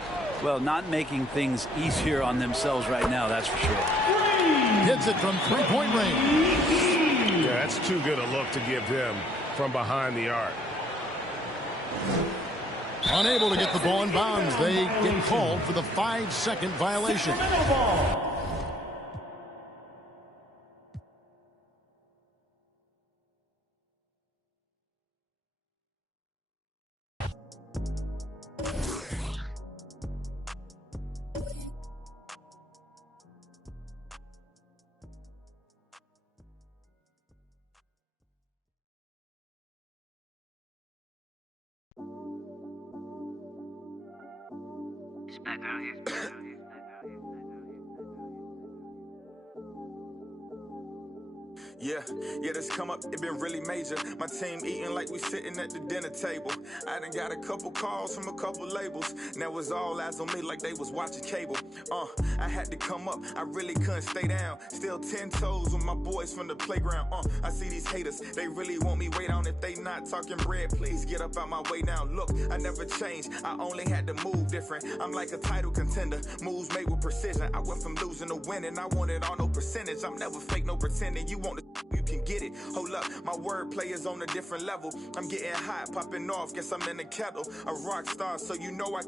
Well, not making things easier on themselves right now, that's for sure. Hits it from 3-point range. Yeah, that's too good a look to give them from behind the arc. Unable to get the ball in bounds. They get called for the 5-second violation. Yeah, this come up, it been really major. My team eating like we sitting at the dinner table. I done got a couple calls from a couple labels. Now it's all eyes on me like they was watching cable. I had to come up, I really couldn't stay down. Still 10 toes with my boys from the playground. I see these haters, they really want me way down. If they not talking bread, please get up out my way now. Look, I never changed, I only had to move different. I'm like a title contender, moves made with precision. I went from losing to winning, I want it on no percentage. I'm never fake, no pretending. You want to, you can get it. Hold up, my wordplay is on a different level. I'm getting hot, popping off, guess I'm in the kettle. A rock star, so you know I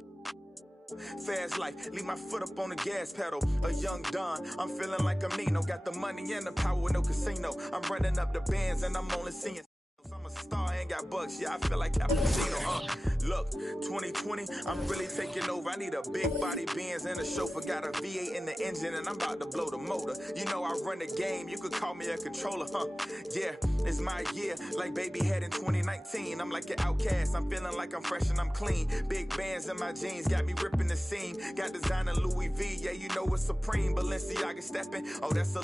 fast life, leave my foot up on the gas pedal. A young Don, I'm feeling like I'm Nino. Got the money and the power, no casino. I'm running up the bands and I'm only seeing I'm a star, ain't got bucks, yeah, I feel like Cappuccino. Look, 2020, I'm really taking over. I need a big body Benz and a chauffeur. Got a V8 in the engine and I'm about to blow the motor. You know I run the game, you could call me a controller, Yeah, it's my year, like baby had in 2019. I'm like an outcast, I'm feeling like I'm fresh and I'm clean. Big bands in my jeans, got me ripping the seam. Got designer Louis V, yeah, you know it's supreme. Balenciaga stepping, oh, that's a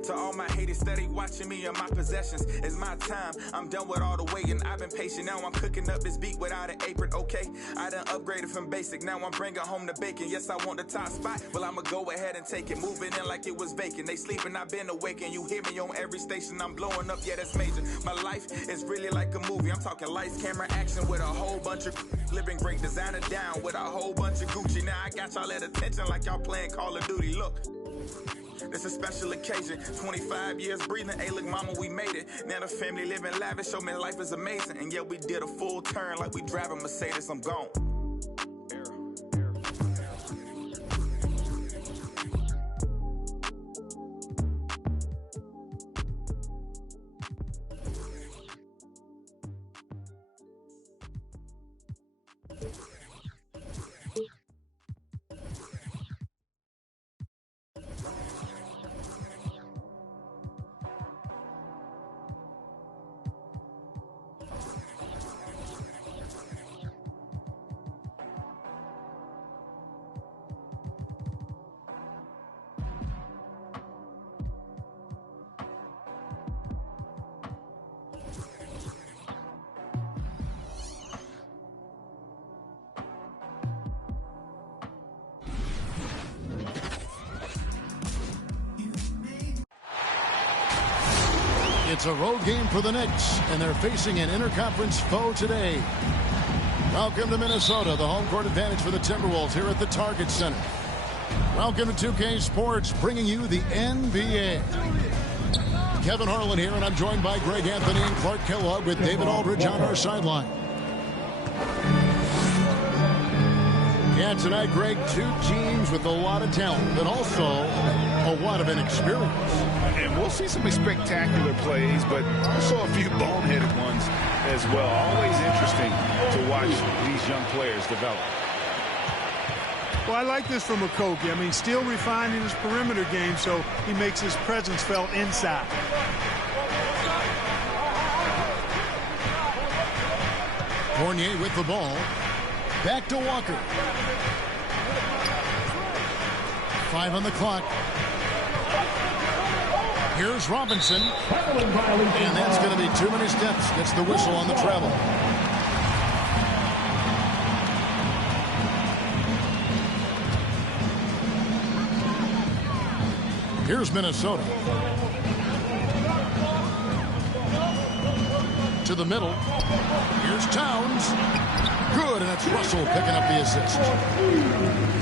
To all my haters steady watching me and my possessions, it's my time. I'm done with all the waiting. I've been patient. Now I'm cooking up this beat without an apron. Okay, I done upgraded from basic. Now I'm bringing home the bacon. Yes, I want the top spot. Well, I'ma go ahead and take it. Moving in like it was vacant. They sleeping, I've been awakened. You hear me on every station. I'm blowing up. Yeah, that's major. My life is really like a movie. I'm talking lights, camera, action with a whole bunch of living great, designer down with a whole bunch of Gucci. Now I got y'all at attention like y'all playing Call of Duty. Look. It's a special occasion, 25 years breathing, hey look mama, we made it. Now the family living lavish, show me life is amazing. And yeah, we did a full turn like we driving Mercedes, I'm gone. It's a road game for the Knicks, and they're facing an interconference foe today. Welcome to Minnesota, the home court advantage for the Timberwolves here at the Target Center. Welcome to 2K Sports, bringing you the NBA. Kevin Harlan here, and I'm joined by Greg Anthony and Clark Kellogg with David Aldridge on our sideline. Yeah, tonight, Greg, two teams with a lot of talent, but also a lot of inexperience. And we'll see some spectacular plays, but also a few boneheaded ones as well. Always interesting to watch these young players develop. Well, I like this from Okogie. I mean, still refining his perimeter game, so he makes his presence felt inside. Fournier with the ball. Back to Walker. 5 on the clock. Here's Robinson. And that's going to be too many steps. Gets the whistle on the travel. Here's Minnesota. To the middle. Here's Towns. Good, and it's Russell picking up the assist.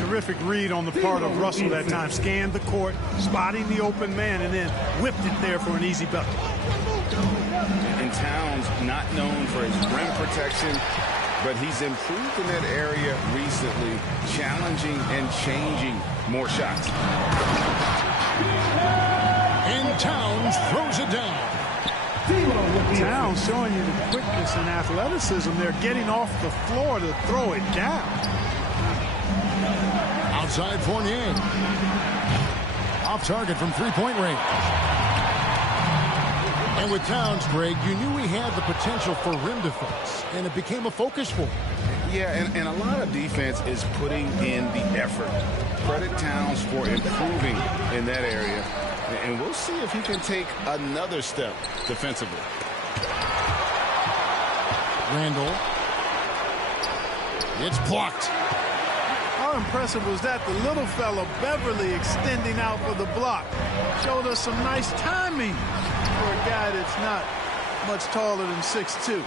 Terrific read on the part of Russell that time. Scanned the court, spotting the open man, and then whipped it there for an easy bucket. And Towns, not known for his rim protection, but he's improved in that area recently, challenging and changing more shots. And Towns throws it down. Towns showing you the quickness and athleticism. They're getting off the floor to throw it down. Outside Fournier. Off target from three-point range. And with Towns, Greg, you knew he had the potential for rim defense, and it became a focus for him. Yeah, and a lot of defense is putting in the effort. Credit Towns for improving in that area. And we'll see if he can take another step defensively. Randall. It's blocked. How impressive was that? The little fella, Beverly, extending out for the block. Showed us some nice timing for a guy that's not much taller than 6'2".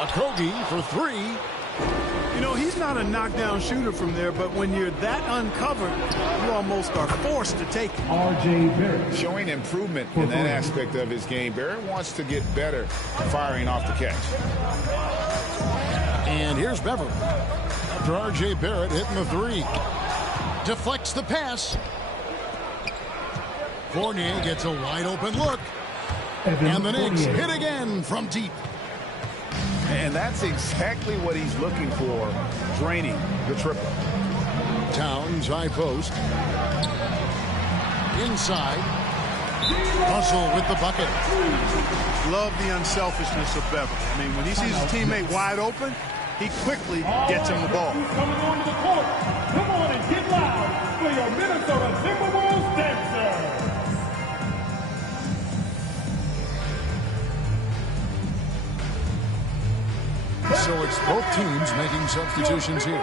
Okogie for three. You know, he's not a knockdown shooter from there, but when you're that uncovered, you almost are forced to take it. R.J. Barrett. Showing improvement in that aspect of his game. Barrett wants to get better firing off the catch. And here's Beverly. After R.J. Barrett hitting the three. Deflects the pass. Fournier gets a wide open look. And the Knicks hit again from deep. And that's exactly what he's looking for, draining the triple. Towns, high post. Inside. Russell with the bucket. Love the unselfishness of Beverly. I mean, when he sees his teammate wide open, he quickly gets him the ball. Coming onto the court. Come on and get loud for your Minnesota Timberwolves dancer. So it's both teams making substitutions here.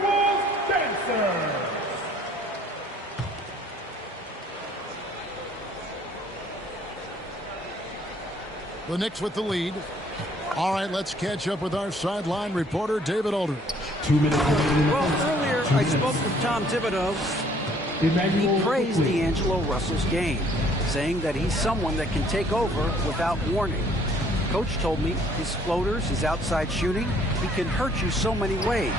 The Knicks with the lead. All right, let's catch up with our sideline reporter, David Aldridge. 2 minutes remaining. Well, earlier I spoke with Tom Thibodeau. He praised D'Angelo Russell's game, saying that he's someone that can take over without warning. Coach told me his floaters, his outside shooting, he can hurt you so many ways.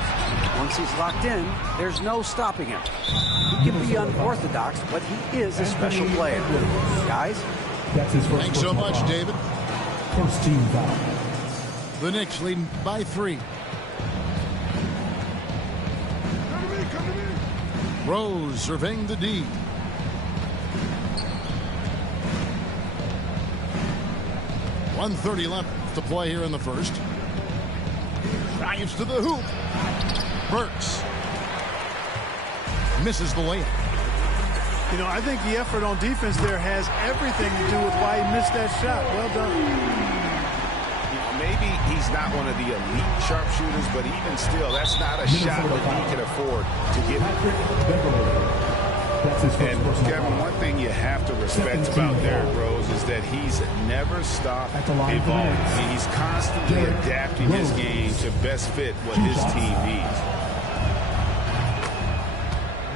Once he's locked in, there's no stopping him. He can be unorthodox, but he is a special player. Guys? Thanks so much, David. First team foul. The Knicks leading by 3. Rose surveying the D. .130 left to play here in the first. Drives to the hoop. Burks misses the layup. You know, I think the effort on defense there has everything to do with why he missed that shot. Well done. Maybe he's not one of the elite sharpshooters, but even still, that's not a shot that he can afford to get. And Kevin, one thing you have to respect about Derrick Rose is that he's never stopped evolving. He's constantly adapting his game to best fit what his team needs.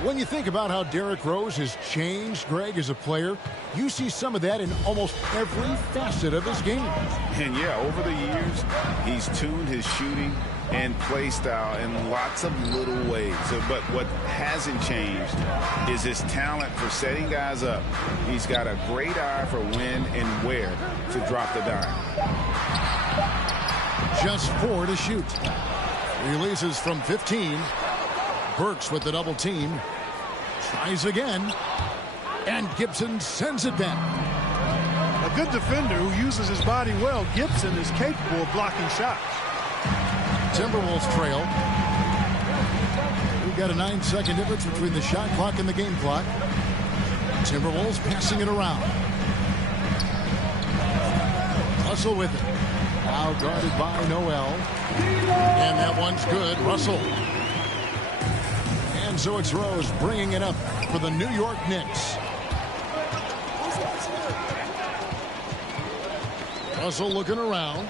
When you think about how Derrick Rose has changed, Greg, as a player, you see some of that in almost every facet of his game. And yeah, over the years, he's tuned his shooting and play style in lots of little ways. But what hasn't changed is his talent for setting guys up. He's got a great eye for when and where to drop the dime. Just 4 to shoot. Releases from 15. Burks with the double team. Tries again. And Gibson sends it back. A good defender who uses his body well, Gibson is capable of blocking shots. Timberwolves trail. We've got a 9-second difference between the shot clock and the game clock. Timberwolves passing it around. Russell with it. Now guarded by Noel. And that one's good. Russell. And so it's Rose bringing it up for the New York Knicks. Russell looking around.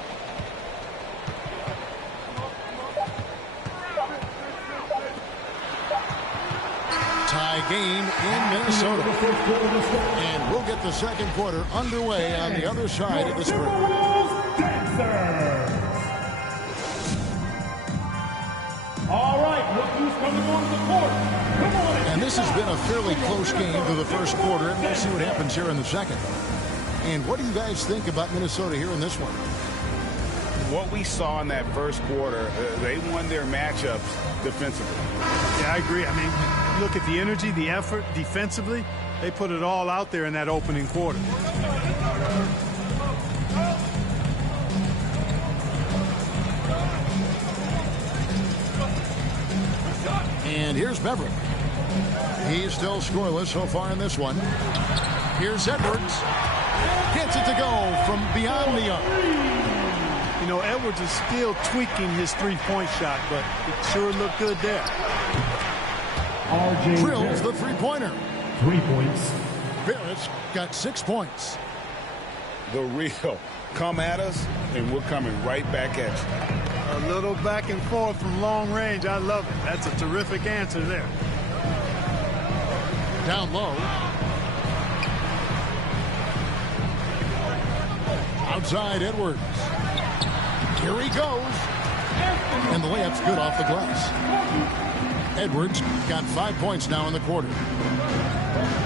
Tie game in Minnesota. And we'll get the second quarter underway on the other side of the screen. All right, look who's coming on the court. Come on. And this has been a fairly close game through the first quarter, and we'll see what happens here in the second. And what do you guys think about Minnesota here in this one? What we saw in that first quarter, they won their matchups defensively. Yeah, I agree. I mean, look at the energy, the effort defensively. They put it all out there in that opening quarter. And here's Beverly. He's still scoreless so far in this one. Here's Edwards. Gets it to go from beyond the arc. You know, Edwards is still tweaking his three-point shot, but it sure looked good there. Drills the three-pointer. 3 points. Barrett's got 6 points. The real. Come at us, and we're coming right back at you. A little back and forth from long range. I love it. That's a terrific answer there. Down low. Outside Edwards. Here he goes. And the layup's good off the glass. Edwards got 5 points now in the quarter.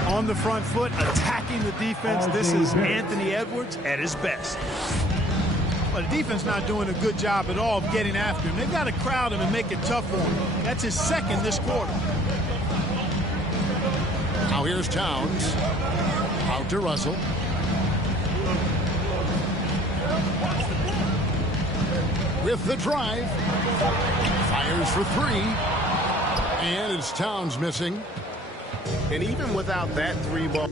On the front foot, attacking the defense. This is Anthony Edwards at his best. But the defense not doing a good job at all of getting after him. They've got to crowd him and make it tough for him. That's his second this quarter. Now here's Towns. Out to Russell. With the drive. Fires for 3. And it's Towns missing. And even without that 3-ball.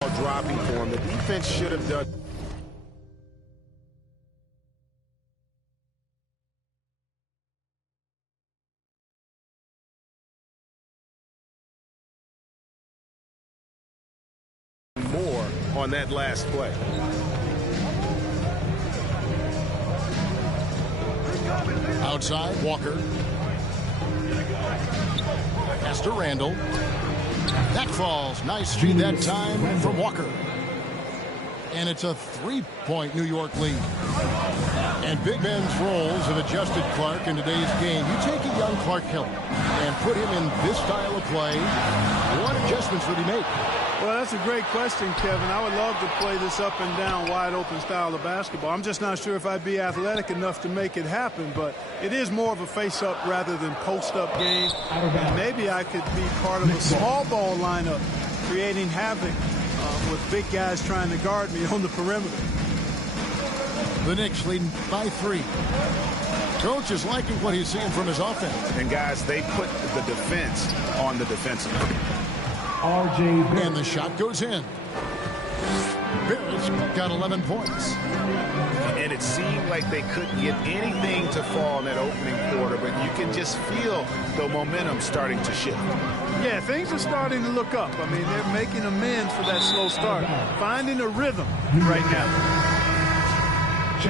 Dropping for him. The defense should have done more on that last play. Outside, Walker. Pass to Randall. That falls. Nice feed that time from Walker. And it's a 3-point New York lead. And Big Ben's roles have adjusted Clark in today's game. You take a young Clark Kelley and put him in this style of play. What adjustments would he make? Well, that's a great question, Kevin. I would love to play this up and down, wide open style of basketball. I'm just not sure if I'd be athletic enough to make it happen, but it is more of a face-up rather than post-up game. And maybe I could be part of a small ball lineup, creating havoc with big guys trying to guard me on the perimeter. The Knicks leading by 3. Coach is liking what he's seeing from his offense. And, guys, they put the defense on the defensive. And the shot goes in. Barrett's got 11 points. And it seemed like they couldn't get anything to fall in that opening quarter, but you can just feel the momentum starting to shift. Yeah, things are starting to look up. I mean, they're making amends for that slow start, finding a rhythm right now.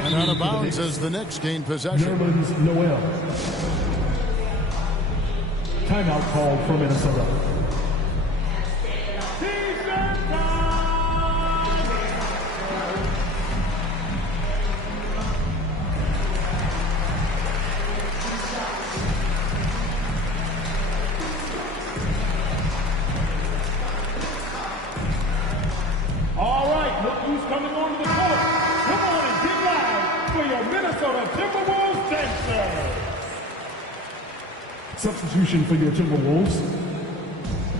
And out of bounds as the Knicks gain possession. Noel. Timeout called for Minnesota. All right, look who's coming onto the court. Come on and get live for your Minnesota Timberwolves dancer. Substitution for your Timberwolves.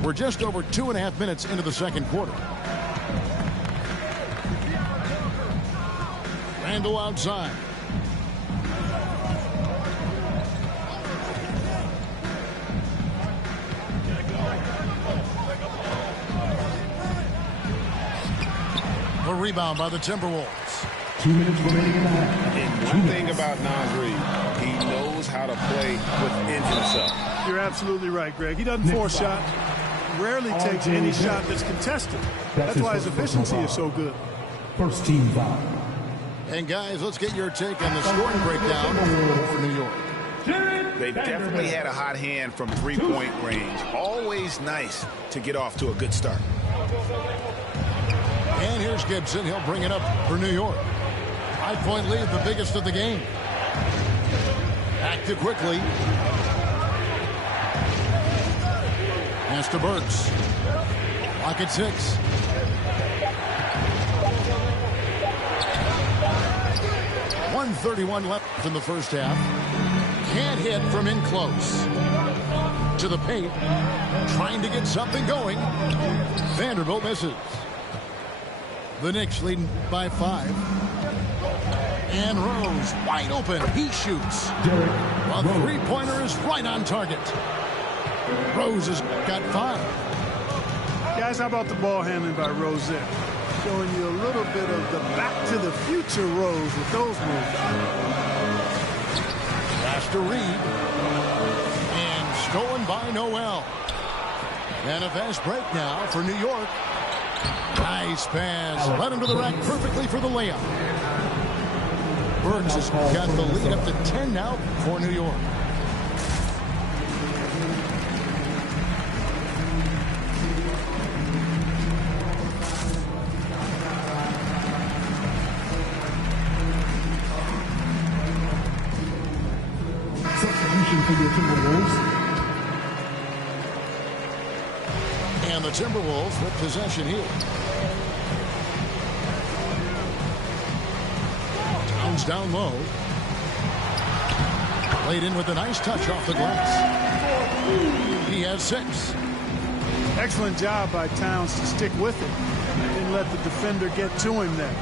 We're just over 2.5 minutes into the second quarter. Randall outside. A rebound by the Timberwolves. 2 minutes remaining in the half. And one thing about Naz Reid, he knows how to play within himself. You're absolutely right, Greg. He doesn't force shots. Rarely takes any shot that's contested. That's why his efficiency is so good. First team foul. And guys, let's get your take on the scoring breakdown for New York. They definitely had a hot hand from three-point range. Always nice to get off to a good start. And here's Gibson. He'll bring it up for New York. 5-point lead, the biggest of the game. Back to quickly. Pass to Burks. Lock at 6. .131 left in the first half. Can't hit from in close. To the paint. Trying to get something going. Vanderbilt misses. The Knicks leading by 5. And Rose wide open. He shoots. A three-pointer is right on target. Rose has got 5. Guys, how about the ball handling by Rose there? Showing you a little bit of the back-to-the-future Rose with those moves. Pass to Reed. And stolen by Noel. And a fast break now for New York. Nice pass. Led him to the rack perfectly for the layup. Burks has got the lead up to 10 now for New York. Substitution for your Timberwolves. And the Timberwolves with possession here. Towns down low. Played in with a nice touch off the glass. He has 6. Excellent job by Towns to stick with it. Didn't let the defender get to him there.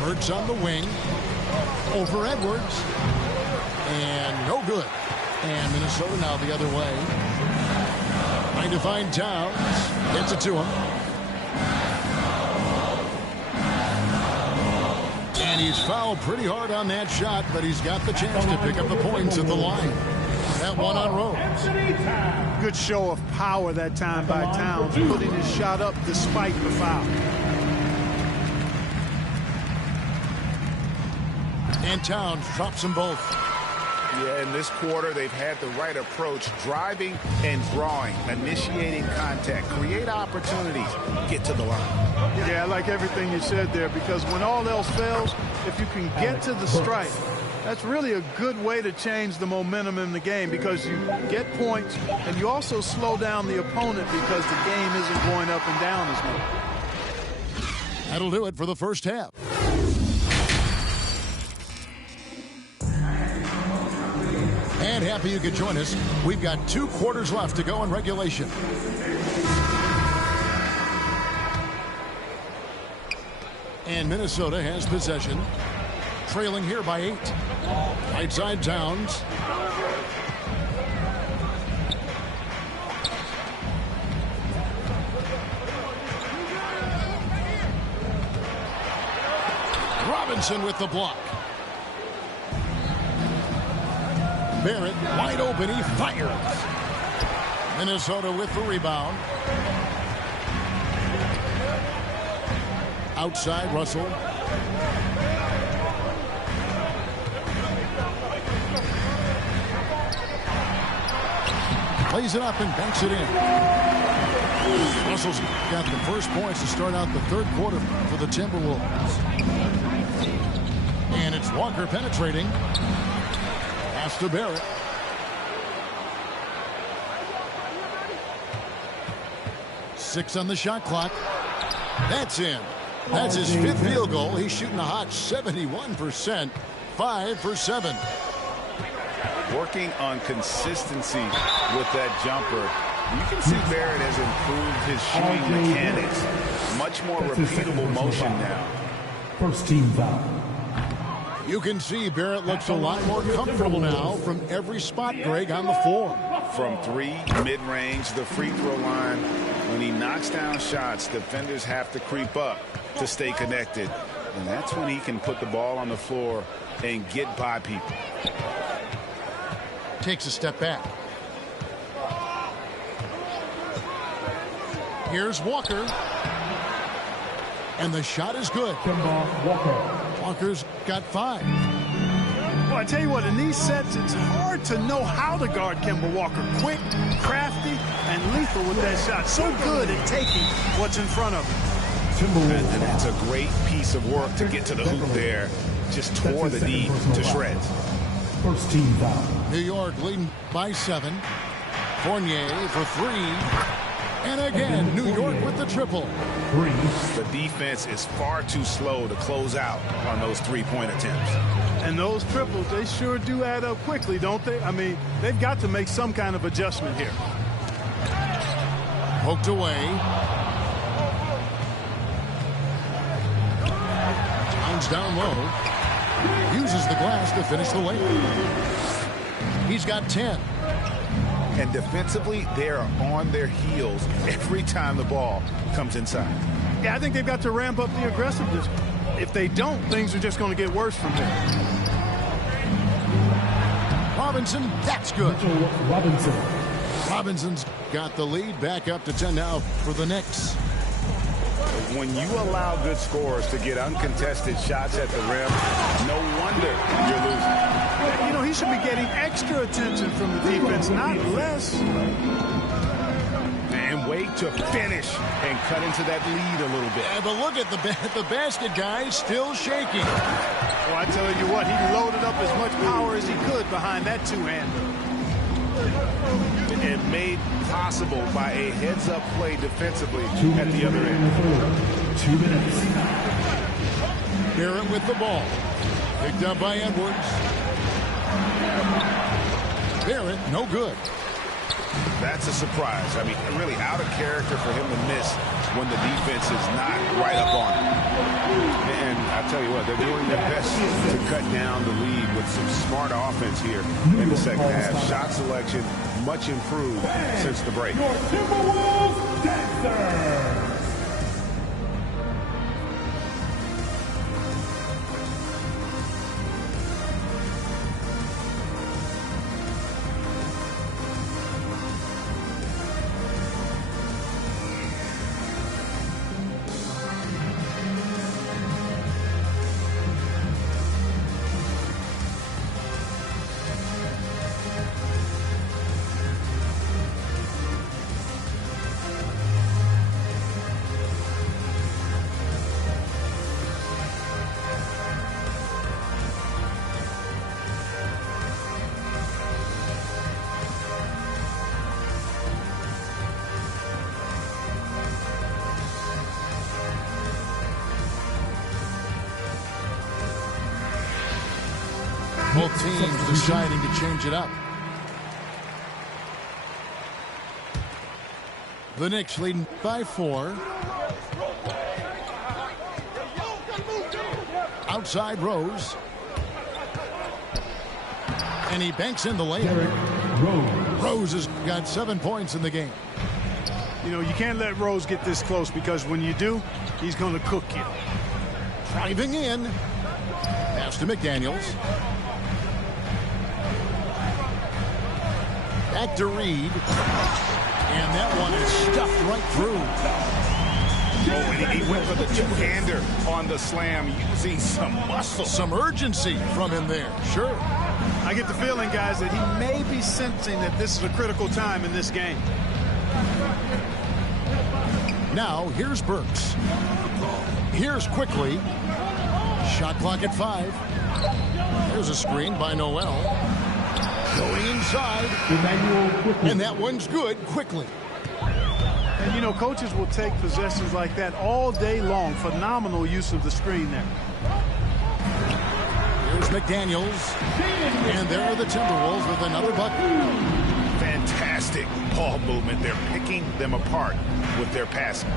Burks on the wing. Over Edwards. And no good. And Minnesota now the other way. Trying to find Towns. Gets it to him. And he's fouled pretty hard on that shot, but he's got the chance to pick up the points at the line. That one on Rose. Good show of power that time by Towns, putting his shot up despite the foul. And Towns drops them both. Yeah, in this quarter, they've had the right approach, driving and drawing, initiating contact, create opportunities, get to the line. Yeah, I like everything you said there, because when all else fails, if you can get to the stripe, that's really a good way to change the momentum in the game, because you get points and you also slow down the opponent because the game isn't going up and down as much. That'll do it for the first half. And happy you could join us. We've got 2 quarters left to go in regulation. And Minnesota has possession, trailing here by 8. Right side Towns. Robinson with the block. Barrett wide open, he fires. Minnesota with the rebound. Outside Russell. Plays it up and banks it in. Russell's got the first points to start out the third quarter for the Timberwolves. And it's Walker penetrating. Pass to Barrett. Six on the shot clock. That's in. That's his 5th field goal. He's shooting a hot 71%. 5 for 7. Working on consistency with that jumper. You can see Barrett has improved his shooting mechanics. Much more repeatable motion now. First team foul. You can see Barrett looks a lot more comfortable now from every spot, Greg, on the floor. From 3, mid-range, the free throw line. When he knocks down shots, defenders have to creep up to stay connected. And that's when he can put the ball on the floor and get by people. Takes a step back. Here's Walker. And the shot is good. Walker's got 5. Well, I tell you what, in these sets, it's hard to know how to guard Kemba Walker. Quick, crafty, and lethal with that shot. So good at taking what's in front of him. And that's a great piece of work to get to the hoop there. Just tore the D to shreds. First team foul. New York leading by 7. Fournier for 3. And again, New York with the triple. The defense is far too slow to close out on those 3-point attempts. And those triples, they sure do add up quickly, don't they? I mean, they've got to make some kind of adjustment here. Poked away. Towns down low. Uses the glass to finish the layup. He's got 10. And defensively, they're on their heels every time the ball comes inside. Yeah, I think they've got to ramp up the aggressiveness. If they don't, things are just going to get worse from there. Robinson, that's good. Robinson. Robinson's got the lead, back up to 10 now for the Knicks. When you allow good scorers to get uncontested shots at the rim, no wonder you're losing. You know, he should be getting extra attention from the defense, not less. And wait to finish and cut into that lead a little bit. Yeah, but look at the basket guy still shaking. Well, I tell you what, he loaded up as much power as he could behind that two-hander. And made possible by a heads-up play defensively at the other end. 2 minutes. Barrett with the ball. Picked up by Edwards. Barrett, no good. That's a surprise. I mean, really out of character for him to miss when the defense is not right up on him. And I tell tell you what, they're doing their best to cut down the lead with some smart offense here in the second half. Shot selection much improved since the break. Your Timberwolves Dancers. Both teams deciding to change it up. The Knicks leading by 4. Outside Rose. And he banks in the layup. Rose has got 7 points in the game. You know, you can't let Rose get this close because when you do, he's going to cook you. Driving in. Pass to McDaniels. Back to Reed. And that one is stuffed right through. Oh, and he went for the two-hander on the slam, using some muscle. Some urgency from him there. Sure. I get the feeling, guys, that he may be sensing that this is a critical time in this game. Now, here's Burks. Here's Quickly. Shot clock at 5. There's a screen by Noel. Going inside. And that one's good. Quickly. And, you know, coaches will take possessions like that all day long. Phenomenal use of the screen there. Here's McDaniels. And there are the Timberwolves with another bucket. Fantastic ball movement. They're picking them apart with their passing.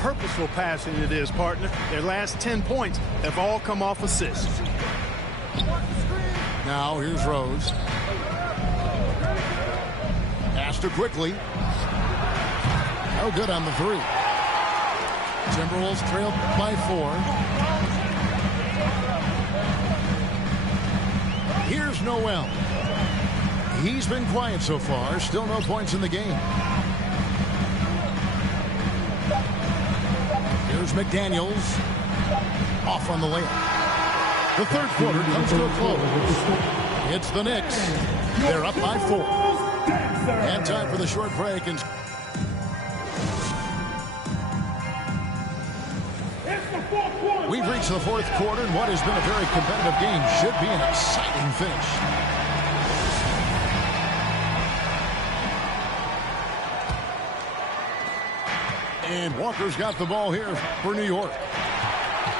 Purposeful passing it is, partner. Their last 10 points have all come off assists. Now here's Rose. Pass to Quickly. No good on the 3. Timberwolves trail by 4. Here's Noel. He's been quiet so far. Still no points in the game. Here's McDaniels. Off on the layup. The third quarter comes to a close. It's the Knicks. They're up by 4. And time for the short break. And we've reached the fourth quarter, and what has been a very competitive game should be an exciting finish. And Walker's got the ball here for New York.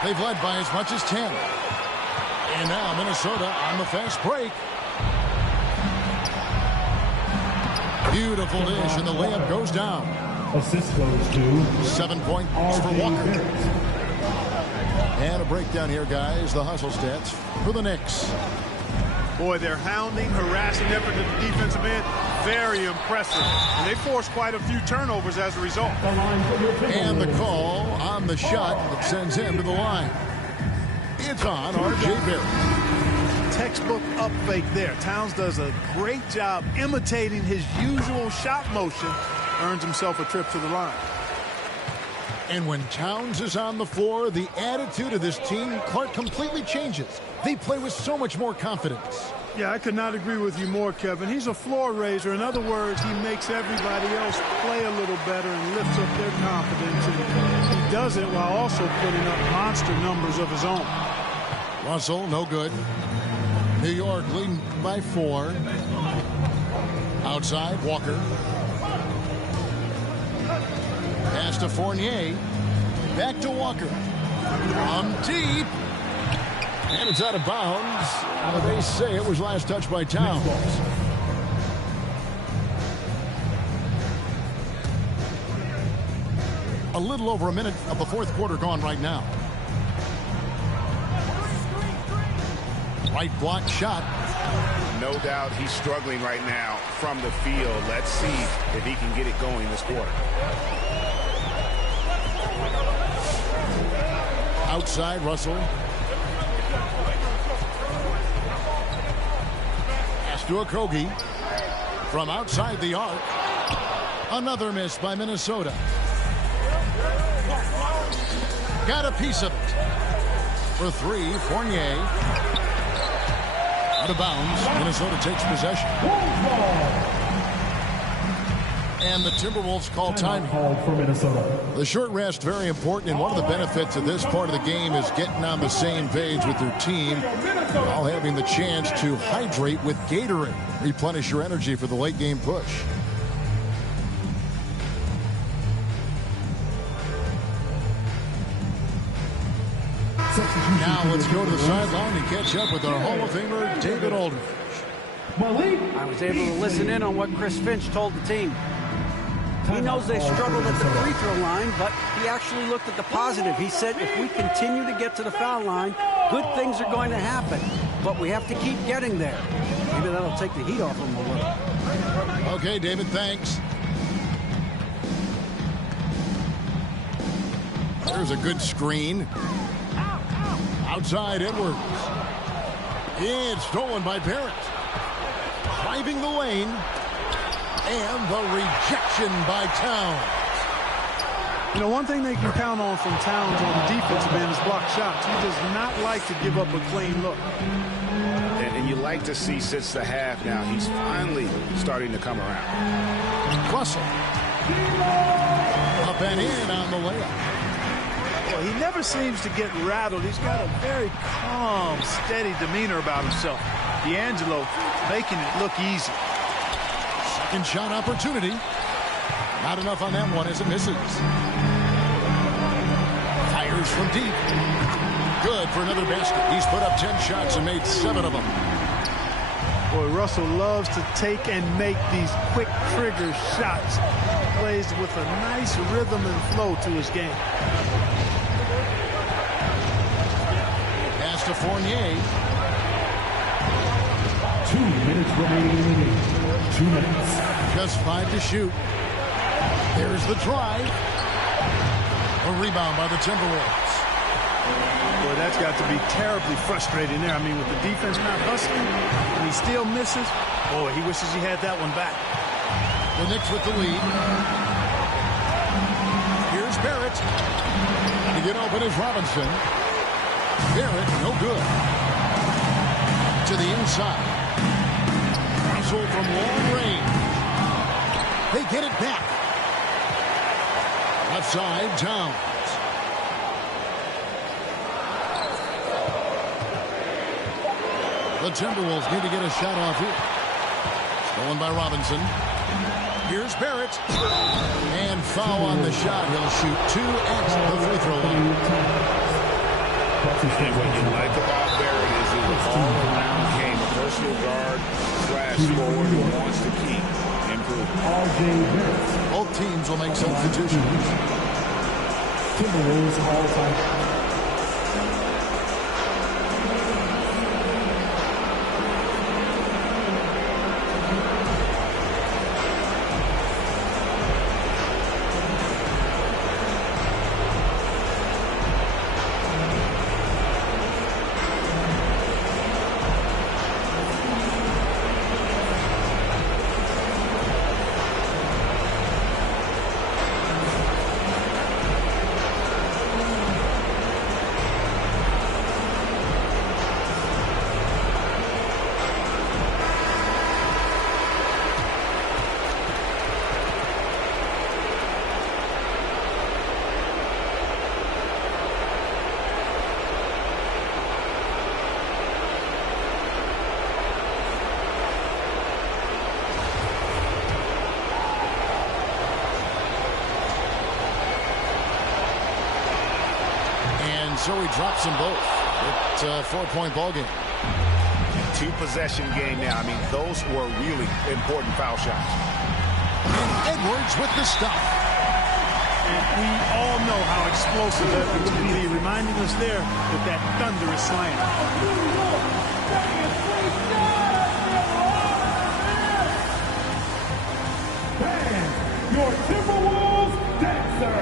They've led by as much as 10. And now Minnesota on the fast break. Beautiful dish, and the layup goes down. Assist goes to 7 points for Walker. And a breakdown here, guys. The hustle stats for the Knicks. Boy, their hounding, harassing effort at the defensive end, very impressive. And they forced quite a few turnovers as a result. And the call on the shot that sends him to the line. It's on R.J. Barrett. Textbook up fake there. Towns does a great job imitating his usual shot motion. Earns himself a trip to the line. And when Towns is on the floor, the attitude of this team, Clark, completely changes. They play with so much more confidence. Yeah, I could not agree with you more, Kevin. He's a floor raiser. In other words, he makes everybody else play a little better and lifts up their confidence. And he does it while also putting up monster numbers of his own. Russell, no good. New York leading by 4. Outside, Walker. Pass to Fournier. Back to Walker. From deep. And it's out of bounds. They say it was last touched by Towns. A little over a minute of the fourth quarter gone right now. Right block shot. No doubt he's struggling right now from the field. Let's see if he can get it going this quarter. Outside, Russell. Pass to Okogie. From outside the arc. Another miss by Minnesota. Got a piece of it. For three, Fournier. Out of bounds. Minnesota takes possession. And the Timberwolves call time. For Minnesota. The short rest, very important, and one of the benefits of this part of the game is getting on the same page with their team, while having the chance to hydrate with Gatorade. Replenish your energy for the late game push. Now let's go to the sideline and catch up with our Hall of Famer, David Aldridge. I was able to listen in on what Chris Finch told the team. He knows they struggled at the free throw line, but he actually looked at the positive. He said if we continue to get to the foul line, good things are going to happen. But we have to keep getting there. Maybe that'll take the heat off him a little. Okay, David, thanks. There's a good screen. Outside Edwards. It's stolen by Barrett. Driving the lane. And the rejection by Towns. You know, one thing they can count on from Towns on the defensive end is block shots. He does not like to give up a clean look. And you like to see since the half now, he's finally starting to come around. Russell. Up and in on the layup. Well, he never seems to get rattled. He's got a very calm, steady demeanor about himself. D'Angelo making it look easy. Second shot opportunity. Not enough on that one as it misses. Fires from deep. Good for another basket. He's put up 10 shots and made 7 of them. Boy, Russell loves to take and make these quick trigger shots. Plays with a nice rhythm and flow to his game. Pass to Fournier. 2 minutes remaining in the game. 2 minutes. Just 5 to shoot. There's the drive. A rebound by the Timberwolves. Boy, that's got to be terribly frustrating there. I mean, with the defense not hustling, and he still misses. Boy, he wishes he had that one back. The Knicks with the lead. Here's Barrett. To get open is Robinson. Barrett, no good. To the inside. Russell from long range. They get it back. Left side, Towns. The Timberwolves need to get a shot off here. Stolen by Robinson. Here's Barrett. And foul on the shot. He'll shoot 2 at the free throw line. And what you like about Barrett is he's an all-around game, a versatile guard / forward who wants to keep improving. Both teams will make substitutions. Timberwolves all-time. So he drops them both. It's a 4-point ball game. 2-possession game now. I mean, those were really important foul shots. And Edwards with the stop. And we all know how explosive Edwards can be, reminding us there that thunderous slam. Your Timberwolves dancer.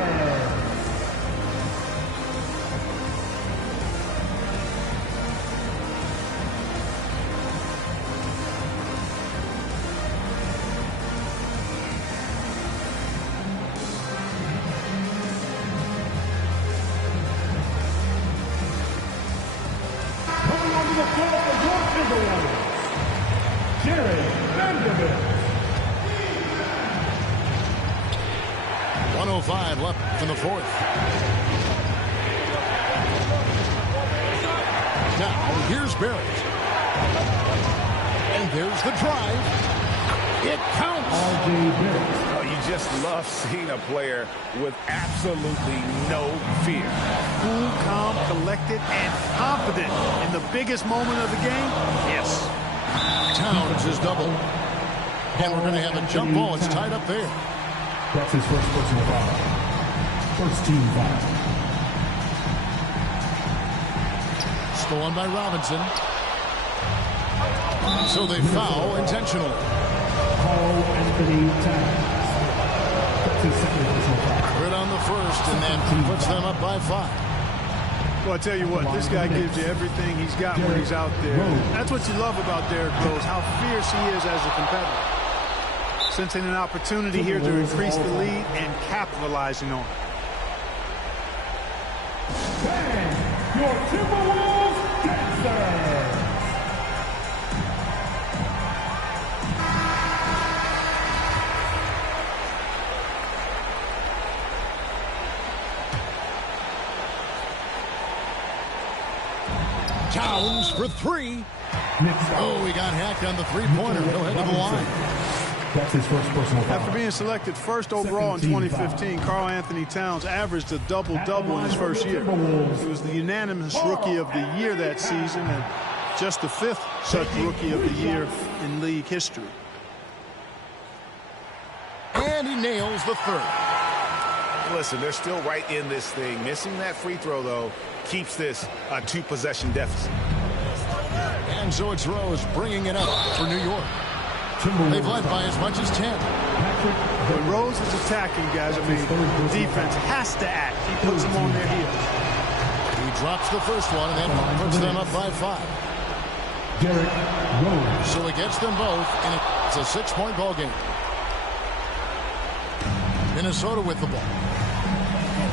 Coming onto the floor for your Timberwolves, Jared Vanderbilt. 1:05 left in the fourth. Now, here's Barrett. And there's the drive. It counts. Oh, you just love seeing a player with absolutely no fear. Cool, calm, collected, and confident in the biggest moment of the game. Yes. Towns is doubled. And we're going to have a jump ball. It's tied up there. That's his first personal foul. First team foul. Stolen by Robinson. So they foul intentionally. Carl Anthony Towns. That's his second personal foul. Good on the first, and that puts them up by 5. Well, I tell you what, this guy gives you everything he's got when he's out there. That's what you love about Derrick Rose, how fierce he is as a competitor. Sensing an opportunity here to increase the lead and capitalizing on it. Bang! Your Timberwolves dancer! Towns for 3. Oh, he got hacked on the three-pointer. He'll head to the line. That's his first personal foul. After being selected first overall in 2015, Carl Anthony Towns averaged a double-double in his first year. He was the unanimous Rookie of the Year that season and just the 5th such Rookie of the Year in league history. And he nails the 3rd. Listen, they're still right in this thing. Missing that free throw, though, keeps this a 2-possession deficit. And so it's Rose bringing it up for New York. They've led by as much as 10. When Rose is attacking, guys, I mean, the defense has to act. He puts them on their heels. He drops the first one, and that puts them up by 5. Derrick Rose. So he gets them both, and it's a 6-point ball game. Minnesota with the ball.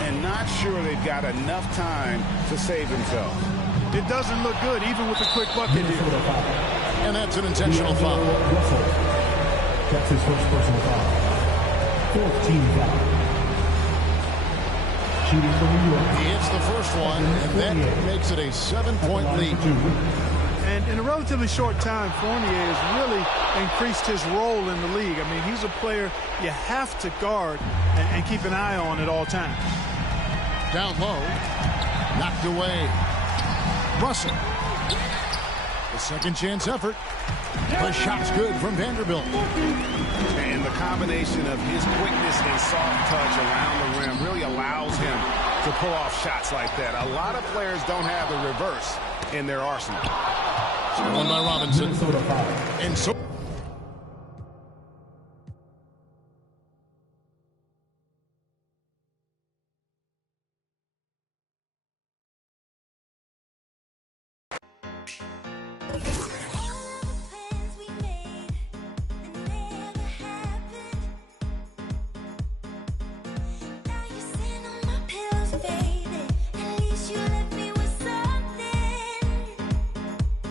And not sure they've got enough time to save themselves. It doesn't look good, even with a quick bucket here. And that's an intentional foul. That's his first personal foul. 4th team foul. Shooting for New York. He hits the first one, and that makes it a 7-point lead. And in a relatively short time, Fournier has really increased his role in the league. I mean, he's a player you have to guard and keep an eye on at all times. Down low. Knocked away. Russell. The second chance effort. The shot's good from Vanderbilt. And the combination of his quickness and soft touch around the rim really allows him to pull off shots like that. A lot of players don't have the reverse in their arsenal. Stolen by Robinson. And so